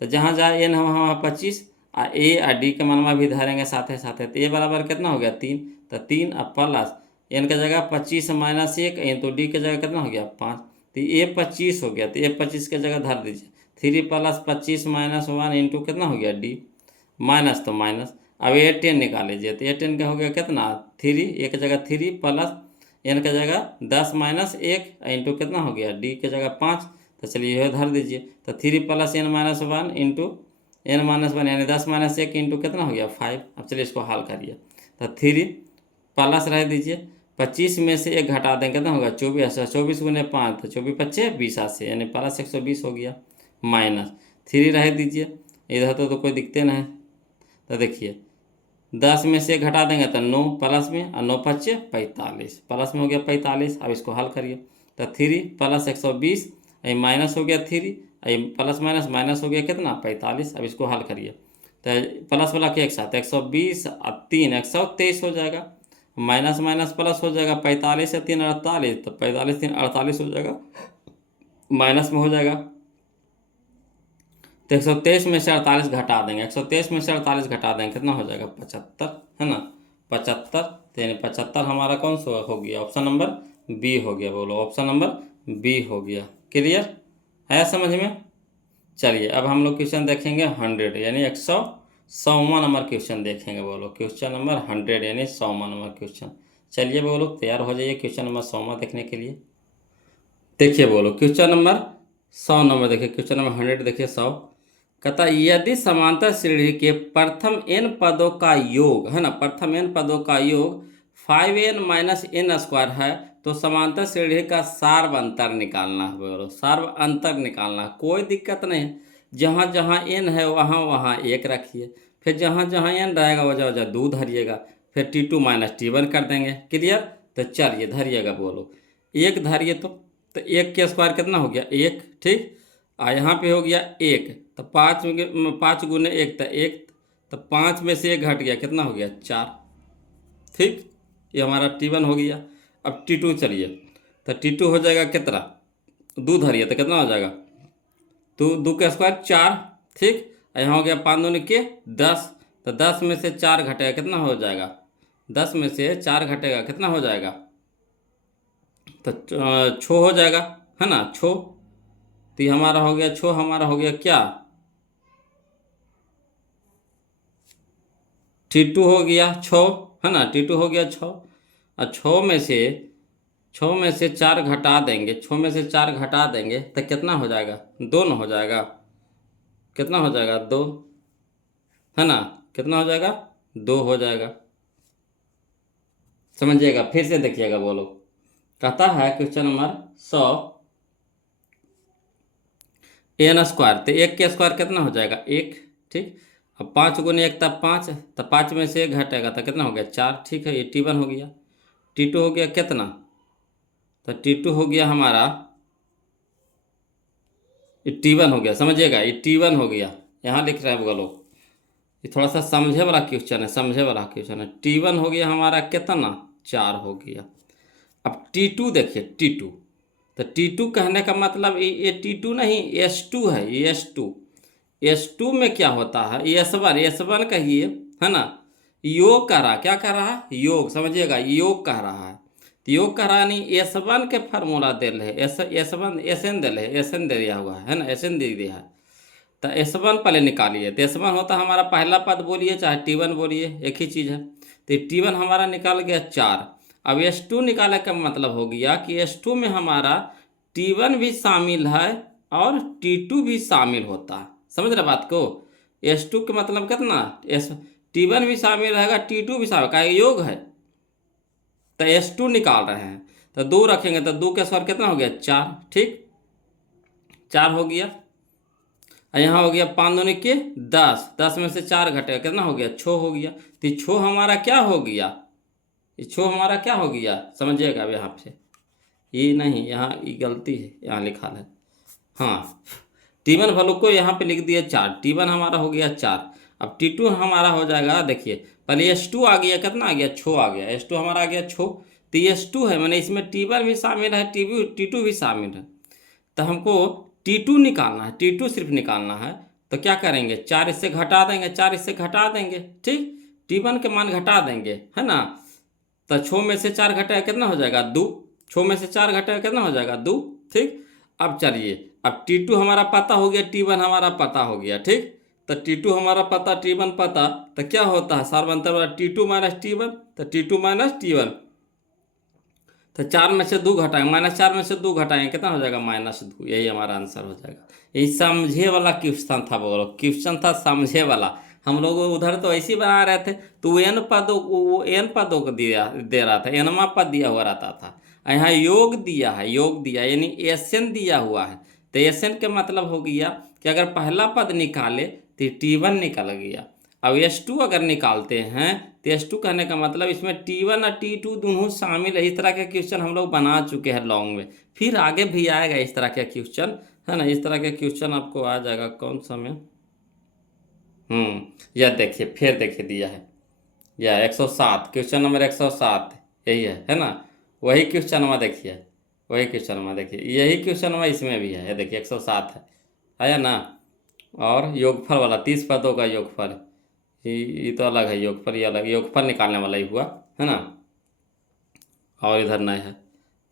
तो जहाँ जहाँ n है वहाँ 25, और a और d के मानमा भी धरेंगे साथे साथे। तो a बराबर कितना हो गया 3, तो 3 और प्लस n की जगह 25 - 1 इंटू डी की जगह कितना हो गया 5, तो a25 हो गया। तो a25 की जगह धर दीजिए 3 + 25 - 1 इंटू कितना हो गया डी, माइनस तो माइनस। अब a10 निकाल लीजिए, तो a10 का हो गया कितना 3, एक जगह 3 प्लस n की जगह 10 - 1 इंटू कितना हो गया डी की जगह 5। तो चलिए यह धर दीजिए, तो 3 + n - 1 इंटू n - 1 यानी 10 - 1 इंटू कितना हो गया 5। अब चलिए इसको हल करिए, तो 3 प्लस रह दीजिए, 25 में से 1 घटा दें कितना होगा 24, 24 गुने 5 तो 24 × 5 = 20 यानी प्लस 120 हो गया, माइनस 3 रह दीजिए, इधर तो कोई दिखते नहीं। तो देखिए 10 में से घटा देंगे तो 9 प्लस में, और 9 × 5 = 45, प्लस में हो गया 45। अब इसको हल करिए, तो 3 + 120, ये माइनस हो गया 3, ये प्लस माइनस माइनस हो गया कितना 45। अब इसको हल करिए, तो प्लस वाला के एक साथ 120 और 3 123 हो जाएगा, माइनस माइनस प्लस हो जाएगा, 45 से 3 48, तो 45 3 48 हो जाएगा, माइनस में हो जाएगा। तो 123 में से 48 घटा देंगे, 123 में से 48 घटा देंगे कितना हो जाएगा 75, है ना 75। तो यानी 75 हमारा कौन सा हो गया, ऑप्शन नंबर बी हो गया। बोलो ऑप्शन नंबर बी हो गया। क्लियर है समझ में। चलिए अब हम लोग क्वेश्चन देखेंगे 100 यानी 100वां नंबर क्वेश्चन देखेंगे। बोलो क्वेश्चन नंबर 100 यानी 100वां नंबर क्वेश्चन। चलिए बोलो तैयार हो जाइए क्वेश्चन नंबर 100वां देखने के लिए। देखिए बोलो क्वेश्चन नंबर 100 नंबर देखिए, क्वेश्चन नंबर 100 देखिए 100 कहता यदि समांतर श्रेणी के प्रथम n पदों का योग, है ना, प्रथम n पदों का योग 5n - n² है, तो समांतर श्रेणी का सार्व अंतर निकालना है बोलो, सार्व अंतर निकालना है। कोई दिक्कत नहीं है, जहाँ जहाँ एन है वहाँ वहाँ एक रखिए, फिर जहाँ जहाँ एन रहेगा वजह वजह दो धरिएगा, फिर T2 माइनस T1 कर देंगे। क्लियर? तो चलिए धरिएगा बोलो, एक धरिए तो एक के स्क्वायर कितना हो गया? एक। ठीक, यहाँ पे हो गया एक, तो पाँच गुने एक तो एक, तो 5 में से एक घट गया, कितना हो गया? 4। ठीक, ये हमारा T1 हो गया। अब T2 चलिए, तो T2 हो जाएगा कितना? दो धरिए तो कितना हो जाएगा? तो दो का स्क्वायर 4। ठीक, यहाँ हो गया 5 दूनी के 10, तो 10 में से 4 घटेगा, कितना हो जाएगा? 10 में से 4 घटेगा, कितना हो जाएगा? तो 6 हो जाएगा, है ना? 6, तो ये हमारा हो गया 6, हमारा हो गया क्या? T2 हो गया 6, है ना? T2 हो गया 6, और 6 में से 4 घटा देंगे, 6 में से 4 घटा देंगे तो कितना हो जाएगा? 2 न हो जाएगा? कितना हो जाएगा? 2, है ना? कितना हो जाएगा? 2 हो जाएगा। समझिएगा, फिर से देखिएगा बोलो। कहता है क्वेश्चन नंबर 100, एन स्क्वायर, तो एक के स्क्वायर कितना हो जाएगा? एक। ठीक, अब 5 गुने एक तब 5, तो 5 में से एक घटेगा तो कितना हो गया? 4। ठीक है, ये T1 हो गया। T2 हो गया कितना? तो T2 हो गया हमारा, ये T1 हो गया। समझिएगा, ये T1 हो गया, यहाँ लिख रहे हैं बोलो। ये थोड़ा सा समझे वाला क्वेश्चन है, समझे वाला क्वेश्चन है। T1 हो गया हमारा कितना? 4 हो गया। अब T2 देखिए, T2, तो T2 कहने का मतलब ये T2 नहीं, S2 है, ये S2। S2 में क्या होता है? S1 कहिए, है ना? योग कर रहा, क्या कर रहा है? योग। समझिएगा, योग कह रहा है, तो योग कह रहा नहीं, S1 के फार्मूला दे रहे, S1 SN दे रहे, SN दे दिया हुआ है ना? SN दे दिया है, तो S1 पहले निकालिए। तो S1 होता है हमारा पहला पद, बोलिए चाहे T1 बोलिए, एक ही चीज़ है। तो T1 हमारा निकाल गया 4। अब S2 निकालने का मतलब हो गया कि S2 में हमारा T1 भी शामिल है और T2 भी शामिल होता है। समझ रहे बात को? S2 के मतलब कितना? T1 भी शामिल रहेगा, T2 भी शामिल, का योग है, तो S2 निकाल रहे हैं, तो 2 रखेंगे तो 2 के स्क्वायर कितना हो गया? 4। ठीक, 4 हो गया। यहाँ हो गया 5 दूनी के 10, 10 में से 4 घटेगा, कितना हो गया? 6 हो गया। तो 6 हमारा क्या हो गया? ये 6 हमारा क्या हो गया? समझिएगा, अब यहाँ से ये नहीं, यहाँ ये गलती है, यहाँ लिखा है। हाँ, T1 वैल्यू को यहाँ पे लिख दिया 4, T1 हमारा हो गया 4। अब T2 हमारा हो जाएगा, देखिए पहले S2 आ गया, कितना आ गया? 6 आ गया। S2 हमारा आ गया 6, तो ये S2 है, मैंने इसमें T1 भी शामिल है, T2 भी शामिल है, तो हमको T2 निकालना है, T2 सिर्फ निकालना है। तो क्या करेंगे? 4 इससे घटा देंगे, 4 इससे घटा देंगे। ठीक, T1 के मान घटा देंगे, है ना? तो 6 में से 4 घटेगा, कितना हो जाएगा? 2। 6 में से 4 घटेगा, कितना हो जाएगा? 2। ठीक, अब चलिए, अब T2 हमारा पता हो गया, T1 हमारा पता हो गया। ठीक, तो T2 हमारा पता, T1 पता, तो क्या होता है? सार्वंतर वाला T2 माइनस T1, तो T2 माइनस T1, तो 4 में से 2 घटाएंगे, -4 में से 2 घटाएंगे, कितना हो जाएगा? -2। यही हमारा आंसर हो जाएगा। यही समझे वाला क्वेश्चन था बोलो, क्वेश्चन था समझे वाला। हम लोग उधर तो ऐसे ही बना रहे थे, तो वो एन पदों को दे रहा था, एनमा पद दिया हुआ रहता था। यहाँ योग दिया है, योग दिया यानी SN दिया हुआ है, तो SN के मतलब हो गया कि अगर पहला पद निकाले तो T1 निकल गया। अब S2 अगर निकालते हैं तो S2 कहने का मतलब इसमें T1 और T2 दोनों शामिल है। इस तरह के क्वेश्चन हम लोग बना चुके हैं लॉन्ग में, फिर आगे भी आएगा इस तरह के क्वेश्चन, है ना? इस तरह के क्वेश्चन आपको आ जाएगा। कौन सा में? यह देखिए, फिर देखिए दिया है, यह 107, क्वेश्चन नंबर 107 यही है ना? वही क्वेश्चन नंबर देखिए, वही क्वेश्चन नंबर देखिए, यही क्वेश्चन नंबर इसमें भी है, देखिए 107 है, आया ना? और योगफल वाला 30 पदों का योगफल, ये तो अलग है, योगफल ये अलग, योगफल निकालने वाला ही हुआ, है ना? और इधर नहीं है।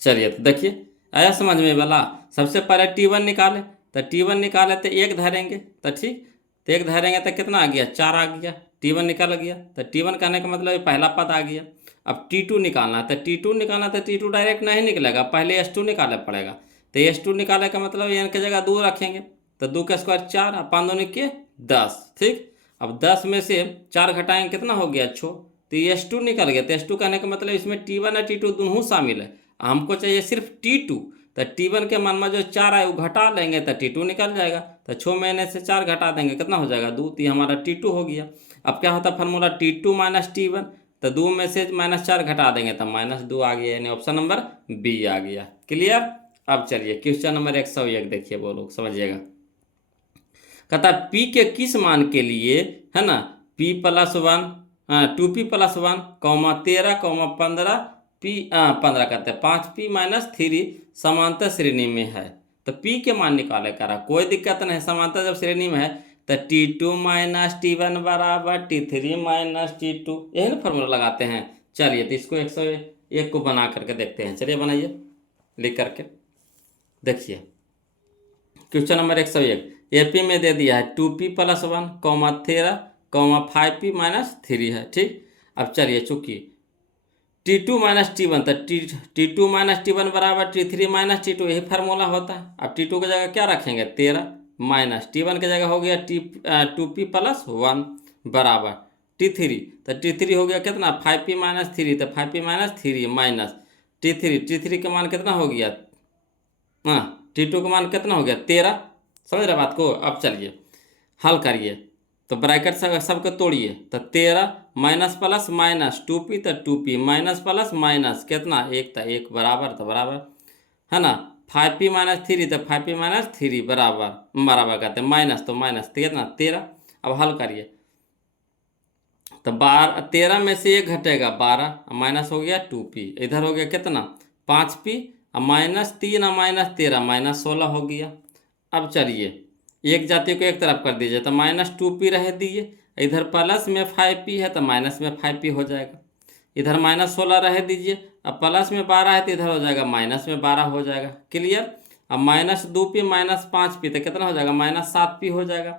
चलिए, तो देखिए आया समझ में वाला। सबसे पहले T1 निकाले, तो T1 निकाले तो 1 धरेंगे, तो ठीक, तो 1 धरेंगे तो कितना आ गया? 4 आ गया। T1 निकाल गया, तो T1 कहने का मतलब ये पहला पद आ गया। अब T2 निकालना, तो T2 निकालना, तो T2 डायरेक्ट नहीं निकलेगा, पहले S2 निकालना पड़ेगा। तो S2 निकालने का मतलब एन की जगह 2 रखेंगे, तो 2 का स्क्वायर 4, और 5 दूनी के 10। ठीक, अब 10 में से 4 घटाएंगे, कितना हो गया? 6, तो ये S2 निकल गया। तो S2 कहने का मतलब इसमें T1 और T2 दोनों शामिल है। हमको चाहिए सिर्फ T2। तो T1 के मान में जो 4 आए वो घटा लेंगे तो T2 निकल जाएगा। तो 6 महीने से 4 घटा देंगे, कितना हो जाएगा 2, तो ये हमारा T2 हो गया। अब क्या होता है फार्मूला T2 माइनस T1, तो 2 में से -4 घटा देंगे तो -2 आ गया, यानी ऑप्शन नंबर बी आ गया। क्लियर। अब चलिए क्वेश्चन नंबर 101 देखिए, वो लोग समझिएगा। कहता है P के किस मान के लिए, है ना, P+1 2P+1, 13, 15 15 कहते हैं 5P-3 समांतर श्रेणी में है। तो P के मान निकाले करा, कोई दिक्कत नहीं, समांतर जब श्रेणी में है तो T2 माइनस T1 बराबर T3 माइनस T2, यही ना फॉर्मूला लगाते हैं। चलिए तो इसको 101 को बना करके देखते हैं। चलिए बनाइए लिख करके देखिए। क्वेश्चन नंबर 101 AP में दे दिया है 2P+1, 13, 5P-3 है, ठीक। अब चलिए चूंकि T2 माइनस T1, तो T2 माइनस T1 बराबर T3 माइनस T2, यही फार्मूला होता है। अब T2 की जगह क्या रखेंगे 13, माइनस T1 की जगह हो गया 2P+1 बराबर T3, तो T3 हो गया कितना 5P-3, तो 5P-3 माइनस T3 का मान कितना हो गया, हाँ T2 का मान कितना हो गया 13। समझ रहे बात को। अब चलिए हल करिए, तो ब्रैकेट सबके तोड़िए, तो 13 माइनस प्लस माइनस 2P, तो 2P माइनस प्लस माइनस कितना 1, तो 1 बराबर, तो बराबर है ना 5P-3, तो 5P-3 बराबर कहते हैं माइनस, तो माइनस कितना 13। अब हल करिए, तो 13 में से 1 घटेगा 12, माइनस हो गया 2P, इधर हो गया कितना 5P, -3 -13 -16 हो गया। अब चलिए एक जाति को एक तरफ कर दीजिए, तो -2P रह दीजिए, इधर प्लस में 5P है तो माइनस में 5P हो जाएगा, इधर -16 रह दीजिए, अब प्लस में 12 है तो इधर हो जाएगा माइनस में 12 हो जाएगा। क्लियर। अब -2P -5P तो कितना हो जाएगा -7P हो जाएगा।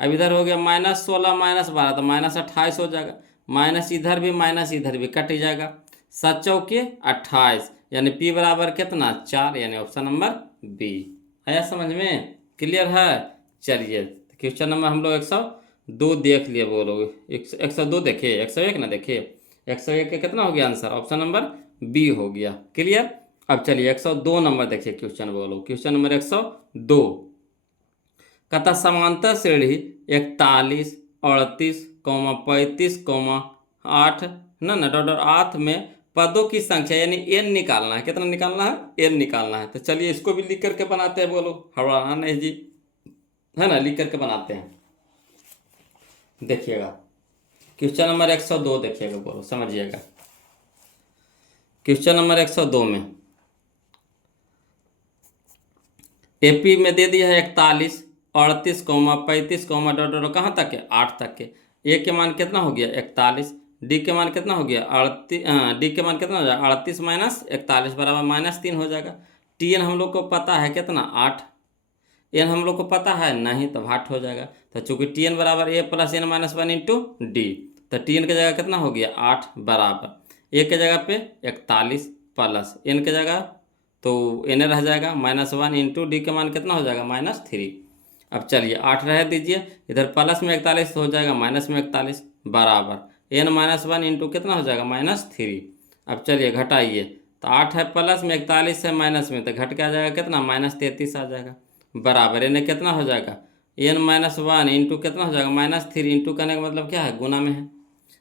अब इधर हो गया -16 -12 तो -28 हो जाएगा, माइनस इधर भी कट जाएगा, 7 चौके 28, यानी P बराबर कितना 4, यानी ऑप्शन नंबर बी। आया समझ में। क्लियर है। चलिए क्वेश्चन नंबर हम लोग 102 देख लिए, वो लोग 102 देखे, 101 ना देखे, 101 का कितना हो गया आंसर, ऑप्शन नंबर बी हो गया। क्लियर। अब चलिए 102 नंबर देखिए क्वेश्चन, बोलो क्वेश्चन नंबर 102। कहता समांतर श्रेणी 41, 38, 35, 8 ना डॉट 8 में पदों की संख्या यानी n निकालना है। कितना निकालना है, n निकालना है। तो चलिए इसको भी लिख करके बनाते हैं, बोलो हड़ाना नहीं जी, है ना, लिख करके बनाते हैं। देखिएगा क्वेश्चन नंबर 102 देखिएगा, बोलो समझिएगा। क्वेश्चन नंबर 102 में AP में दे दिया है 41, 38, 35, डॉट कहाँ तक है 8 तक के। A के मान कितना हो गया 41, D के मान कितना हो गया 38, D के मान कितना हो जाएगा 38 माइनस 41 बराबर -3 हो जाएगा। TN हम लोग को पता है कितना 8, N हम लोग को पता है नहीं, तो 8 हो जाएगा। तो चूंकि TN बराबर A + N - 1 इंटू D, तो TN की जगह कितना हो गया 8 बराबर A के जगह पे 41 प्लस N के जगह तो N रह जाएगा -1 इंटू D के मान कितना हो जाएगा -3। अब चलिए 8 रह दीजिए, इधर प्लस में 41 हो जाएगा माइनस में 41 बराबर N -1 इंटू कितना हो जाएगा -3। अब चलिए घटाइए, तो 8 है प्लस में 41 है माइनस में, तो घट के आ जाएगा कितना -33 आ जाएगा बराबर N कितना हो जाएगा N -1 इंटू कितना हो जाएगा -3, इंटू करने का मतलब क्या है गुना में है।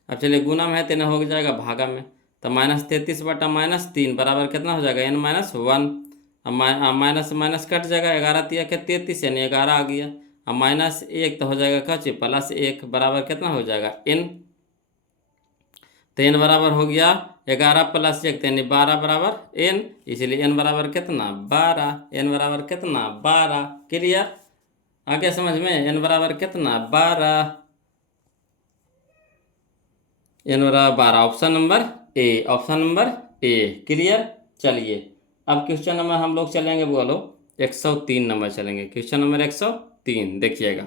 अब चलिए गुना में है तो N हो जाएगा भागा में, तो -33 बटा -3 बराबर कितना हो जाएगा N -1। अब माइनस माइनस कट जाएगा, 11 तिया के 33 यानी 11 आ गया। अब -1 तो हो जाएगा कच्चे +1 बराबर कितना हो जाएगा N, तो N बराबर हो गया 11 + 1 यानी 12 बराबर N, इसलिए N बराबर कितना 12, N बराबर कितना 12। क्लियर। आगे समझ में, N बराबर कितना 12, N बराबर 12, option number A, option number A. Clear. चलिए अब क्वेश्चन नंबर हम लोग चलेंगे, बोलो 103 नंबर चलेंगे। क्वेश्चन नंबर 103 देखिएगा।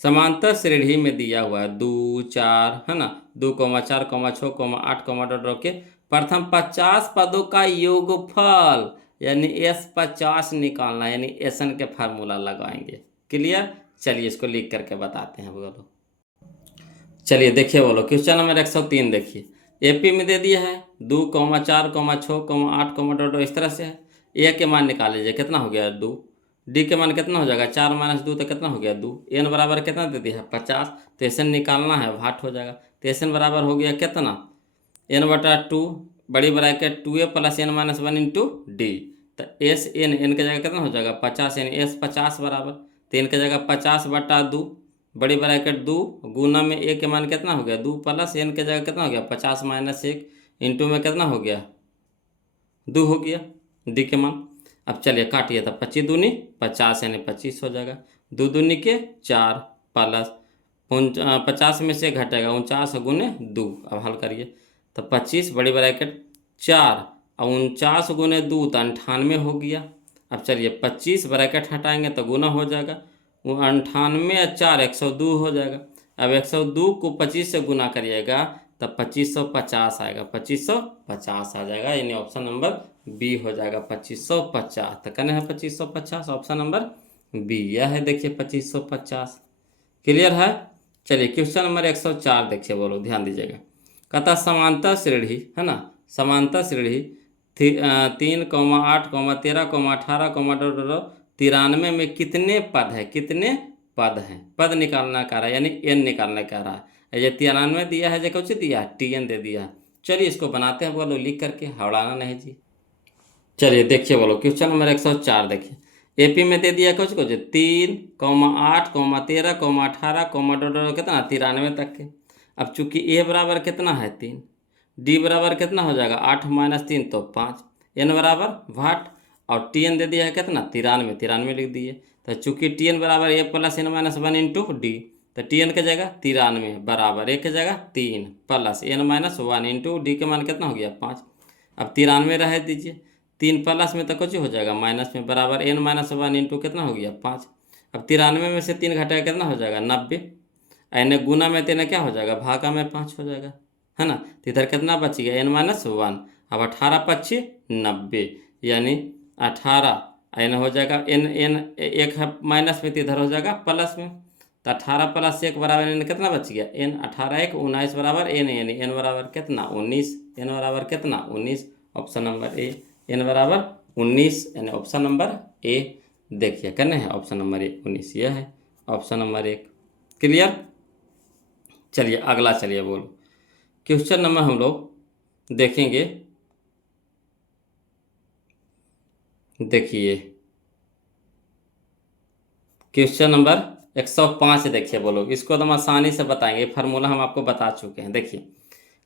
समांतर श्रेणी में दिया हुआ है 2, 4 है ना, 2, 4, 6, 8, डॉट के प्रथम 50 पदों का योगफल यानी S50 निकालना, यानी SN के फार्मूला लगाएंगे। क्लियर। चलिए इसको लिख करके बताते हैं, बोलो। चलिए देखिए बोलो क्वेश्चन नंबर 103 देखिए। AP में दे दिया है 2,4,6,8, इस तरह से है। ए के मान निकाल लीजिए, कितना हो गया 2। डी के मान कितना हो जाएगा 4 - 2 तो कितना हो गया 2। एन बराबर कितना दे दिया है 50, तो एस एन निकालना है, भाट हो जाएगा। तो एस एन बराबर हो गया कितना, n/2 बड़ी bracket 2a + n-1 into D. तो एस एन के जगह कितना हो जाएगा 50, यानी एस 50 बराबर। तो एन के जगह 50/2 बड़ी ब्रैकेट 2 गुना में ए के मान कितना हो गया 2 प्लस एन के जगह कितना हो गया 50 - 1 इंटू में कितना हो गया 2 हो गया डी के मान। अब चलिए काटिए, तो 25 दूनी 50 यानी 25 हो जाएगा। 2 दूनी के 4 प्लस 50 में से घटेगा 49 गुने 2। अब हल करिए, तो 25 बड़ी ब्रैकेट 4 और 49 गुने 2 तो 98 हो गया। अब चलिए 25 ब्रैकेट हटाएंगे तो गुना हो जाएगा, वो 98 और 4 102 हो जाएगा। अब 102 को 25 से गुना करिएगा तब 2550 आएगा, 2550 आ जाएगा, यानी ऑप्शन नंबर बी हो जाएगा 2550। तो कहना है 2550, ऑप्शन नंबर बी यह है। देखिए 2550 क्लियर है। चलिए क्वेश्चन नंबर 104 देखिए, बोलो ध्यान दीजिएगा। कहता समांतर श्रेणी है ना, समांतर श्रेणी 3,8,13,18,93 में कितने पद है, कितने पद हैं, पद निकालना कह रहा है, यानी एन निकालना कह रहा है। ये 93 दिया है, जो कुछ दिया है टीएन दे दिया है। चलिए इसको बनाते हैं, बोलो लिख करके, हवड़ाना नहीं जी। चलिए देखिए, बोलो क्वेश्चन नंबर 104 देखिए। एपी में दे दिया कुछ 3,8,13,18, कितना 93 तक के। अब चूंकि ए बराबर कितना है 3, डी बराबर कितना हो जाएगा 8 - 3 तो 5, एन बराबर भाट, और टी एन दे दिया है कितना 93 लिख दिए। तो चूंकि टी एन बराबर ए + n-1 इंटू डी, तो टी एन के जगह 93 बराबर ए के जगह 3 प्लस n-1 इंटू डी के मान कितना हो गया 5। अब 93 रह दीजिए, 3 प्लस में तो कुछ हो जाएगा माइनस में, बराबर n-1 इंटू कितना हो गया 5। अब 93 में से 3 घटाया कितना हो जाएगा 90, यानी गुना में तेना क्या हो जाएगा भागा में 5 हो जाएगा, है ना। तो इधर कितना बच गया n-1। अब 18 × 5 = 90, यानी 18 एन हो जाएगा एन एन एक है माइनस में, तो इधर हो जाएगा प्लस में। तो 18 + 1 बराबर एन कितना बच गया एन, 18 × 1 = 19 बराबर एन, यानी एन बराबर कितना 19, एन बराबर कितना 19, ऑप्शन नंबर ए, एन बराबर 19, यानी ऑप्शन नंबर ए। देखिए करना है ऑप्शन नंबर ए 19, यह है ऑप्शन नंबर 1। क्लियर। चलिए अगला, चलिए बोलो क्वेश्चन नंबर हम लोग देखेंगे। देखिए क्वेश्चन नंबर 105 देखिए, बोलो इसको तो हम आसानी से बताएंगे, फार्मूला हम आपको बता चुके हैं। देखिए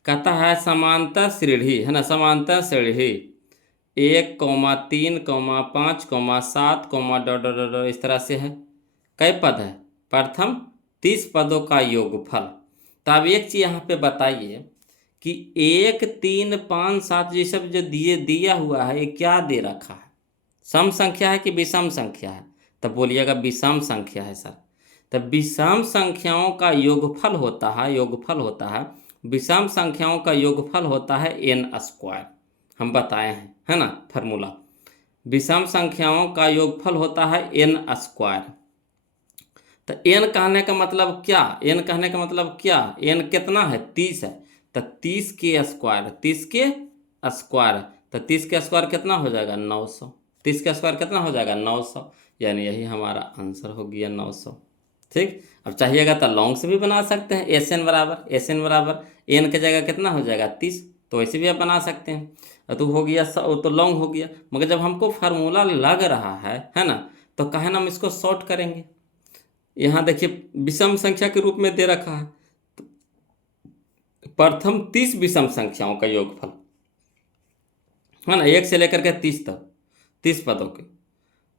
कहता है समांतर श्रेणी है ना, समांतर श्रेणी 1,3,5,7, इस तरह से है। कई पद है, प्रथम 30 पदों का योगफल। तो अब एक चीज यहाँ पे बताइए कि 1, 3, 5, 7 ये सब जो दिया हुआ है, ये क्या दे रखा है, सम संख्या है कि विषम संख्या है। तब बोलिएगा विषम संख्या है सर। तब विषम संख्याओं का योगफल होता है, योगफल होता है, विषम संख्याओं का योगफल होता है n²। हम बताए हैं, है ना फार्मूला। विषम संख्याओं का योगफल होता है n²। तो n कहने का मतलब क्या, n कहने का मतलब क्या, n कितना है 30 है, तो 30 के स्क्वायर, 30 के स्क्वायर, तो 30 के स्क्वायर कितना हो जाएगा 900, 30 का स्क्वायर कितना हो जाएगा 900, यानी यही हमारा आंसर हो गया 900। ठीक। अब चाहिएगा तो लॉन्ग से भी बना सकते हैं, एस एन बराबर एन के जगह कितना हो जाएगा 30, तो ऐसे भी आप बना सकते हैं। तो हो गया, तो लॉन्ग हो गया। मगर जब हमको फार्मूला लग रहा है ना, तो कहे ना हम इसको शॉर्ट करेंगे। यहाँ देखिए विषम संख्या के रूप में दे रखा है, प्रथम 30 विषम संख्याओं का योगफल, है ना, 1 से लेकर के 30 तक, 30 पदों के।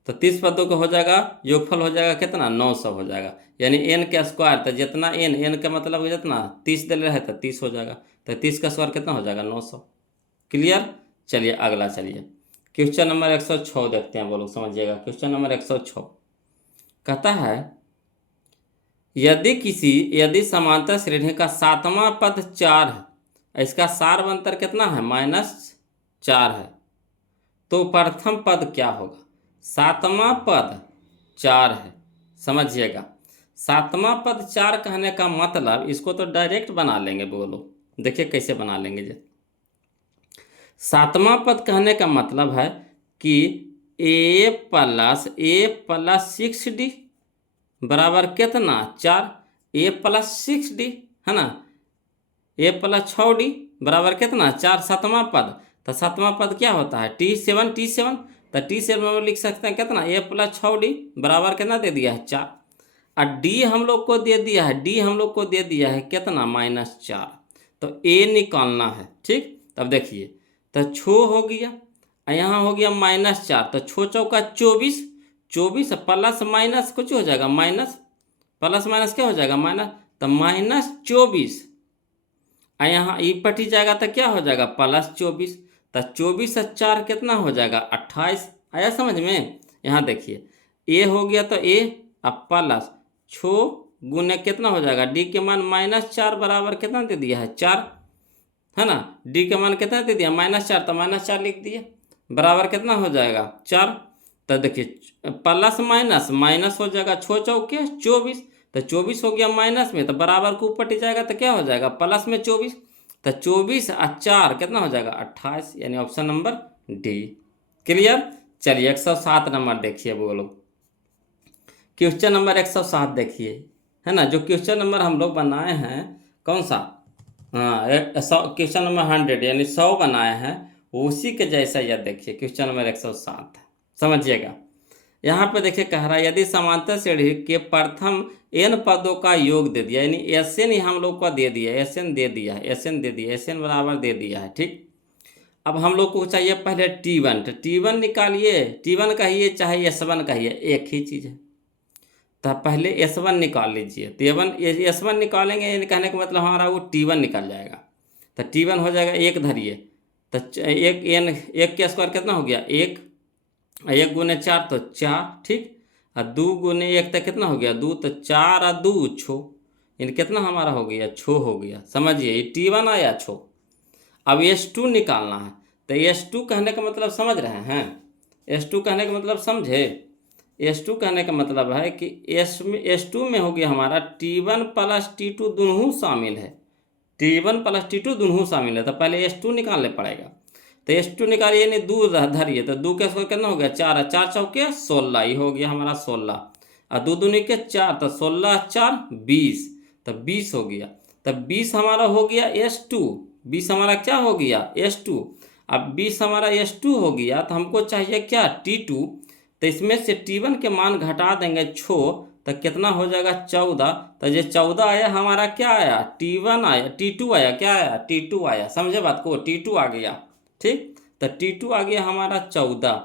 तो 30 पदों का हो जाएगा योगफल हो जाएगा कितना 900 हो जाएगा, यानी n का स्क्वायर, तो जितना n का मतलब जितना 30 दे रहे तो 30 हो जाएगा, तो 30 का स्क्वायर कितना हो जाएगा 900। क्लियर। चलिए अगला, चलिए क्वेश्चन नंबर 106 देखते हैं, बोलो समझिएगा। क्वेश्चन नंबर 106 कहता है यदि समांतर श्रेणी का 7वां पद 4 है, इसका सारवंतर कितना है -4 है, तो प्रथम पद क्या होगा। 7वां पद 4 है, समझिएगा। 7वां पद 4 कहने का मतलब, इसको तो डायरेक्ट बना लेंगे, बोलो देखिए कैसे बना लेंगे जी। सातवां पद कहने का मतलब है कि a+6d बराबर कितना 4, a+6d है ना, a+6d बराबर कितना 4 सातवां पद। तो सातवां पद क्या होता है T7 तो T7 में लिख सकते हैं कितना a+6d बराबर कितना दे दिया है 4। और d हम लोग को दे दिया है, d हम लोग को दे दिया है कितना -4। तो a निकालना है। ठीक, तब देखिए तो छो हो गया, यहाँ हो गया -4, तो छो चौका 24, 24 प्लस माइनस कुछ हो जाएगा माइनस, प्लस माइनस क्या हो जाएगा माइनस, तो -24। यहाँ ई पटी जाएगा तो क्या हो जाएगा +24, तो 24 और 4 कितना हो जाएगा 28। आया समझ में। यहाँ देखिए ए हो गया तो ए, अब प्लस छो गुने कितना हो जाएगा डी के मान -4 बराबर कितना दे दिया है 4, है ना। डी के मान कितना दे दिया -4, तो -4 लिख दिया बराबर कितना हो जाएगा 4। तो देखिए प्लस माइनस माइनस हो जाएगा, छो चौके 24, तो 24 हो गया माइनस में, तो बराबर को ऊपर टिक जाएगा तो क्या हो जाएगा प्लस में 24, तो 24 और 4 कितना हो जाएगा 28, यानी ऑप्शन नंबर डी। क्लियर। चलिए 107 नंबर देखिए बोलो, क्वेश्चन नंबर 107 देखिए, है ना। जो क्वेश्चन नंबर हम लोग बनाए हैं कौन सा, हाँ क्वेश्चन नंबर 100 यानी 100 बनाए हैं, उसी के जैसा यह देखिए क्वेश्चन नंबर 107 समझिएगा। यहाँ पे देखिए कह रहा है यदि समांतर श्रेणी के प्रथम n पदों का योग दे दिया, यानी Sn ही हम लोग को दे दिया, Sn दे दिया है, Sn दे दिया, Sn बराबर दे दिया है। ठीक, अब हम लोग को चाहिए पहले T1, तो T1 निकालिए, T1 कहिए चाहे S1 कहिए एक ही चीज़ है। तो पहले S1 निकाल लीजिए, S1 निकालेंगे, यानी कहने का मतलब हमारा वो T1 निकल जाएगा। तो T1 हो जाएगा एक धरिए, तो एक n, एक के स्क्वायर कितना हो गया 1, 1 गुने 4 तो 4, ठीक, और 2 गुने 1 तो कितना हो गया 2, तो 4 और 2 छो, यानी कितना हमारा हो गया छो हो गया। समझिए ये T1 आया छो। अब S2 निकालना है, तो S2 कहने का मतलब समझ रहे हैं, S2 कहने का मतलब समझे। S2 कहने का मतलब है कि S2 में हो गया हमारा T1 + T2 दोनों शामिल है, T1 + T2 दोनों शामिल है, तो पहले S2 निकालने पड़ेगा। तो S2 निकालिए, नहीं 2 धरिए, तो 2 के स्क्वायर कितना हो गया 4, 4 चौके 16, ये हो गया हमारा 16, और 2 दूनी के 4, तो 16 4 20, तो 20 हो गया। तो 20 हमारा हो गया S2, 20 हमारा क्या हो गया S2। अब 20 हमारा S2 हो गया, तो हमको चाहिए क्या T2, तो इसमें से T1 के मान घटा देंगे छो, तो कितना हो जाएगा 14, तो ये 14 आया हमारा, क्या आया T1 आया, T2 आया, क्या आया T2 आया, समझे बात को, T2 आ गया। ठीक, तो T2 आ गया हमारा 14।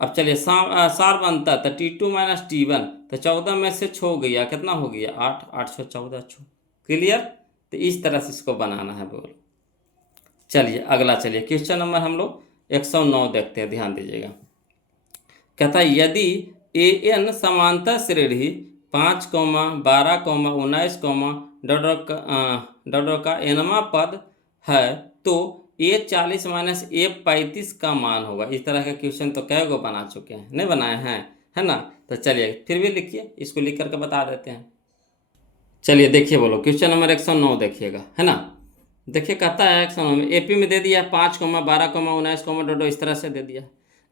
अब चलिए सार बनता, तो T2 - T1, तो 14 में से छो गया कितना हो गया 8, 8 छो 14 छो। क्लियर। तो इस तरह से इसको बनाना है बोल। चलिए अगला, चलिए क्वेश्चन नंबर हम लोग 109 देखते हैं, ध्यान दीजिएगा। कहता है यदि an समांतर श्रेणी 5, 12, 19, डॉट का nवां पद है, तो a40 - a35 का मान होगा। इस तरह का क्वेश्चन तो कई गो बना चुके हैं, नहीं बनाए हैं, है ना। तो चलिए फिर भी लिखिए, इसको लिख करके बता देते हैं। चलिए देखिए बोलो क्वेश्चन नंबर 109 देखिएगा, है ना। देखिए कहता है 109 में AP में दे दिया 5, 12, 19, डॉट इस तरह से दे दिया।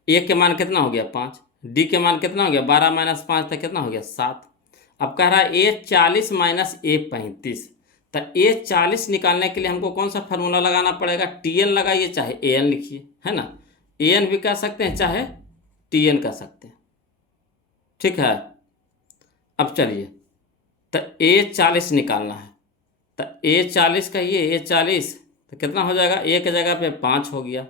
A के मान कितना हो गया 5, D के मान कितना हो गया 12 - 5 तक कितना हो गया 7। अब कह रहा है A40 - A35, तो A40 निकालने के लिए हमको कौन सा फार्मूला लगाना पड़ेगा, TN लगाइए चाहे AN लिखिए, है ना। AN भी कह सकते हैं चाहे TN कह सकते हैं, ठीक है। अब चलिए तो A40 निकालना है, तो A40 कहिए, A40 तो कितना हो जाएगा, एक जगह पे 5 हो गया,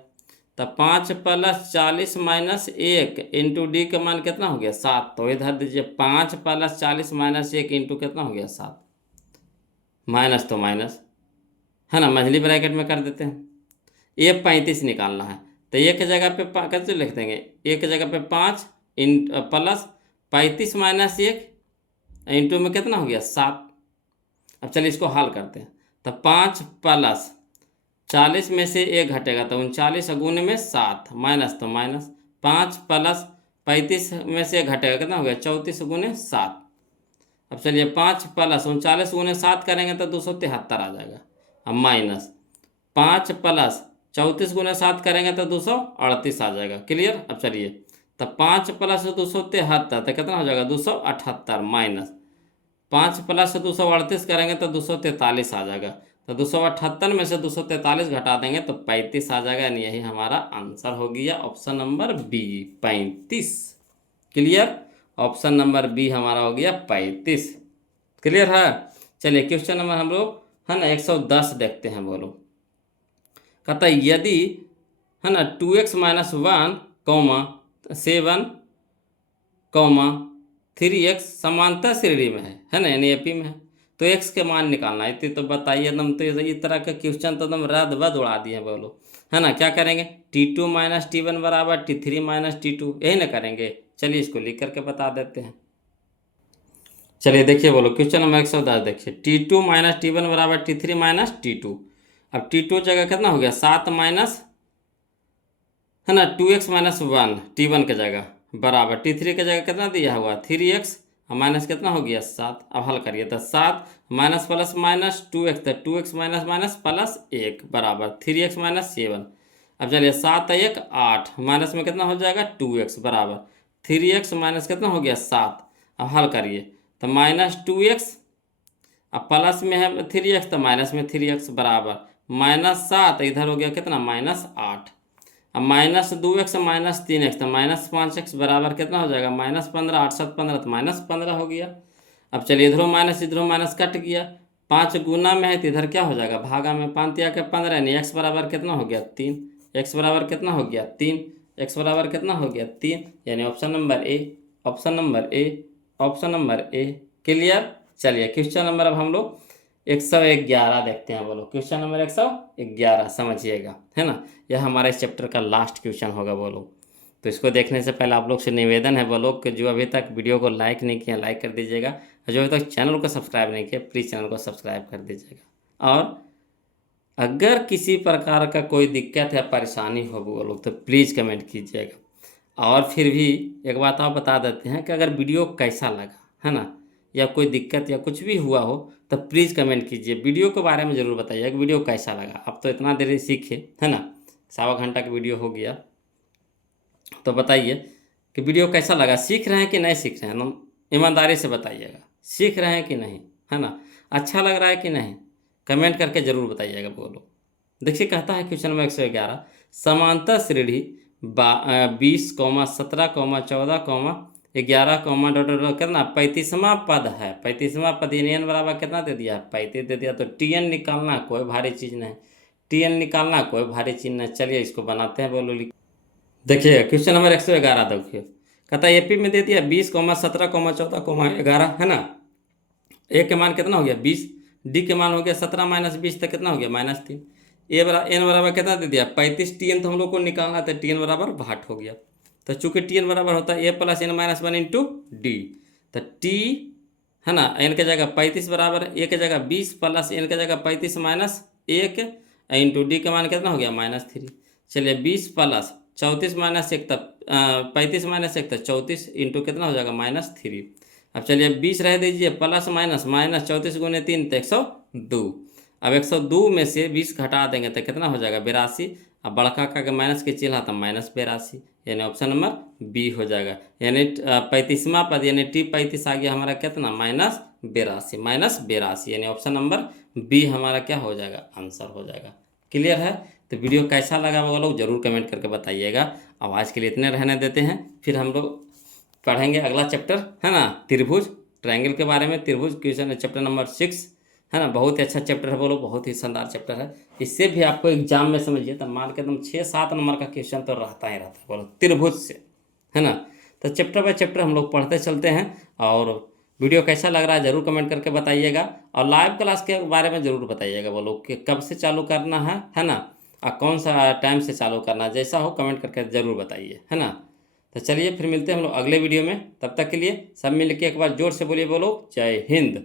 तो 5 + 40 - 1 इंटू D का मान कितना हो गया 7, तो इधर दीजिए 5 + 40 - 1 इंटू कितना हो गया 7, माइनस तो माइनस, है ना, मझली ब्रैकेट में कर देते हैं। A35 निकालना है, तो एक जगह पे कैसे लिख देंगे, एक जगह पे 5 प्लस 35 - 1 इंटू में कितना हो गया 7। अब चलिए इसको हल करते हैं, तो 5 + 40 में से 1 घटेगा, तो 39 गुने में 7, माइनस तो माइनस, 5 + 35 में से 1 घटेगा कितना हो गया 34 गुने 7। अब चलिए 5 + 39 गुने 7 करेंगे तो 273 आ जाएगा। अब माइनस 5 + 34 गुना 7 करेंगे तो 238 आ जाएगा। क्लियर। अब चलिए, तो 5 प्लस 273 तो कितना हो जाएगा 278 माइनस 5 प्लस 238 करेंगे तो 243 आ जाएगा। तो 278 में से 243 घटा देंगे तो 35 आ जाएगा, यानी यही हमारा आंसर हो गया option number B 35। Clear. Option number B हमारा हो गया 35। क्लियर है। चलिए क्वेश्चन नंबर हम लोग है ना 110 देखते हैं। बोलो, कहता है यदि है ना 2x minus 1 comma 7 comma 3x समांतर श्रेणी में है ना, यानी एपी में है, तो x के मान निकालना है। तो बताइए एकदम, तो इस तरह का क्वेश्चन तो एकदम रद बद उड़ा दिए। बोलो, है ना, क्या करेंगे, T2 माइनस T1 बराबर T3 माइनस T2, यही ना करेंगे। चलिए इसको लिख करके बता देते हैं। चलिए देखिए, बोलो क्वेश्चन नंबर 110 देखिए, T2 माइनस T1 बराबर T3 माइनस T2। अब T2 जगह कितना हो गया 7 माइनस है ना 2x माइनस 1 T1 के जगह बराबर T3 के जगह कितना दिया हुआ 3x माइनस कितना हो गया 7। अब हल करिए तो 7 माइनस प्लस माइनस 2x, तो 2x माइनस माइनस प्लस 1 बराबर 3x माइनस 7। अब चलिए 7 1 8 माइनस में कितना हो जाएगा 2x बराबर 3x माइनस कितना हो गया 7। अब हल करिए तो माइनस 2x, अब प्लस में है 3x तो माइनस में 3x बराबर माइनस 7, इधर हो गया कितना माइनस 8। अब माइनस 2x माइनस 3x तो माइनस 5x बराबर कितना हो जाएगा माइनस 15, 8 7 15 तो माइनस 15 हो गया। अब चलिए इधरों माइनस कट गया, 5 गुना में है तो इधर क्या हो जाएगा भागा में 5 या के 15, यानी x बराबर कितना हो गया 3। x बराबर कितना हो गया 3, x बराबर कितना हो गया 3, यानी option number A, option number A, option number A. Clear. चलिए क्वेश्चन नंबर अब हम लोग 111 देखते हैं। बोलो क्वेश्चन नंबर 111 समझिएगा, है ना, यह हमारे इस चैप्टर का लास्ट क्वेश्चन होगा। बोलो, तो इसको देखने से पहले आप लोग से निवेदन है बोलो कि जो अभी तक वीडियो को लाइक नहीं किया लाइक कर दीजिएगा, और जो अभी तक चैनल को सब्सक्राइब नहीं किया प्लीज़ चैनल को सब्सक्राइब कर दीजिएगा। और अगर किसी प्रकार का कोई दिक्कत या परेशानी हो बोलो तो प्लीज़ कमेंट कीजिएगा। और फिर भी एक बात और बता देते हैं कि अगर वीडियो कैसा लगा, है ना, या कोई दिक्कत या कुछ भी हुआ हो तो प्लीज़ कमेंट कीजिए। वीडियो के बारे में ज़रूर बताइए कि वीडियो कैसा लगा। अब तो इतना देर सीखे, है ना, 1.25 घंटा का वीडियो हो गया, तो बताइए कि वीडियो कैसा लगा, सीख रहे हैं कि नहीं सीख रहे हैं, ईमानदारी से बताइएगा, सीख रहे हैं कि नहीं, है ना, अच्छा लग रहा है कि नहीं, कमेंट करके ज़रूर बताइएगा। बोलो, देखिए कहता है क्वेश्चन नंबर 111, समांतर श्रेणी 20, 17, 14, 11, डॉट डॉट कितना 35वां पद है। 35वां पद एन बराबर कितना दे दिया 35 दे दिया। तो TN निकालना कोई भारी चीज़ नहीं, TN निकालना कोई भारी चीज़ नहीं। चलिए इसको बनाते हैं। बोलो देखिए क्वेश्चन नंबर 111 देखिए, कहता है एपी में दे दिया 20, 17, 14, 11, है ना। ए के मान कितना हो गया 20, डी के मान हो गया 17 माइनस 20 तो कितना हो गया -3। एन बराबर कितना दे दिया 35। TN तो हम लोग को निकालना था, TN बराबर भाट हो गया। तो चूंकि TN बराबर होता है A plus N minus 1 into D, तो T है ना N के जगह 35 बराबर A के जगह 20 प्लस N के जगह 35 माइनस 1 इंटू डी का मान कितना हो गया -3। चलिए 20 प्लस 34 माइनस 1 तब 35 माइनस 1 तक 34 इंटू कितना हो जाएगा -3। अब चलिए 20 रह दीजिए, प्लस माइनस 34 गुने 3 तो 102। अब 102 में से 20 घटा देंगे तो कितना हो जाएगा 82। अब बड़का का माइनस के चिन्ह तो -82, यानी ऑप्शन नंबर बी हो जाएगा। यानी 35वां पद यानी T35 आ गया हमारा कितना -82, यानी ऑप्शन नंबर बी हमारा क्या हो जाएगा आंसर हो जाएगा। क्लियर है। तो वीडियो कैसा लगा वो लोग जरूर कमेंट करके बताइएगा। अब आज के लिए इतने रहने देते हैं, फिर हम लोग पढ़ेंगे अगला चैप्टर, है ना, त्रिभुज, ट्रायंगल के बारे में। त्रिभुज क्वेश्चन चैप्टर नंबर 6, है ना, बहुत ही अच्छा चैप्टर है। बोलो बहुत ही शानदार चैप्टर है। इससे भी आपको एग्जाम में समझिए तो मान के एकदम 6-7 नंबर का क्वेश्चन तो रहता ही रहता है। बोलो त्रिभुज से, है ना। तो चैप्टर बाय चैप्टर हम लोग पढ़ते चलते हैं। और वीडियो कैसा लग रहा है ज़रूर कमेंट करके बताइएगा। और लाइव क्लास के बारे में ज़रूर बताइएगा। बोलो कि कब से चालू करना है ना, और कौन सा टाइम से चालू करना है, जैसा हो कमेंट करके ज़रूर बताइए, है ना। तो चलिए फिर मिलते हैं हम लोग अगले वीडियो में। तब तक के लिए सब मिल के एक बार जोर से बोलिए, बोलो जय हिंद।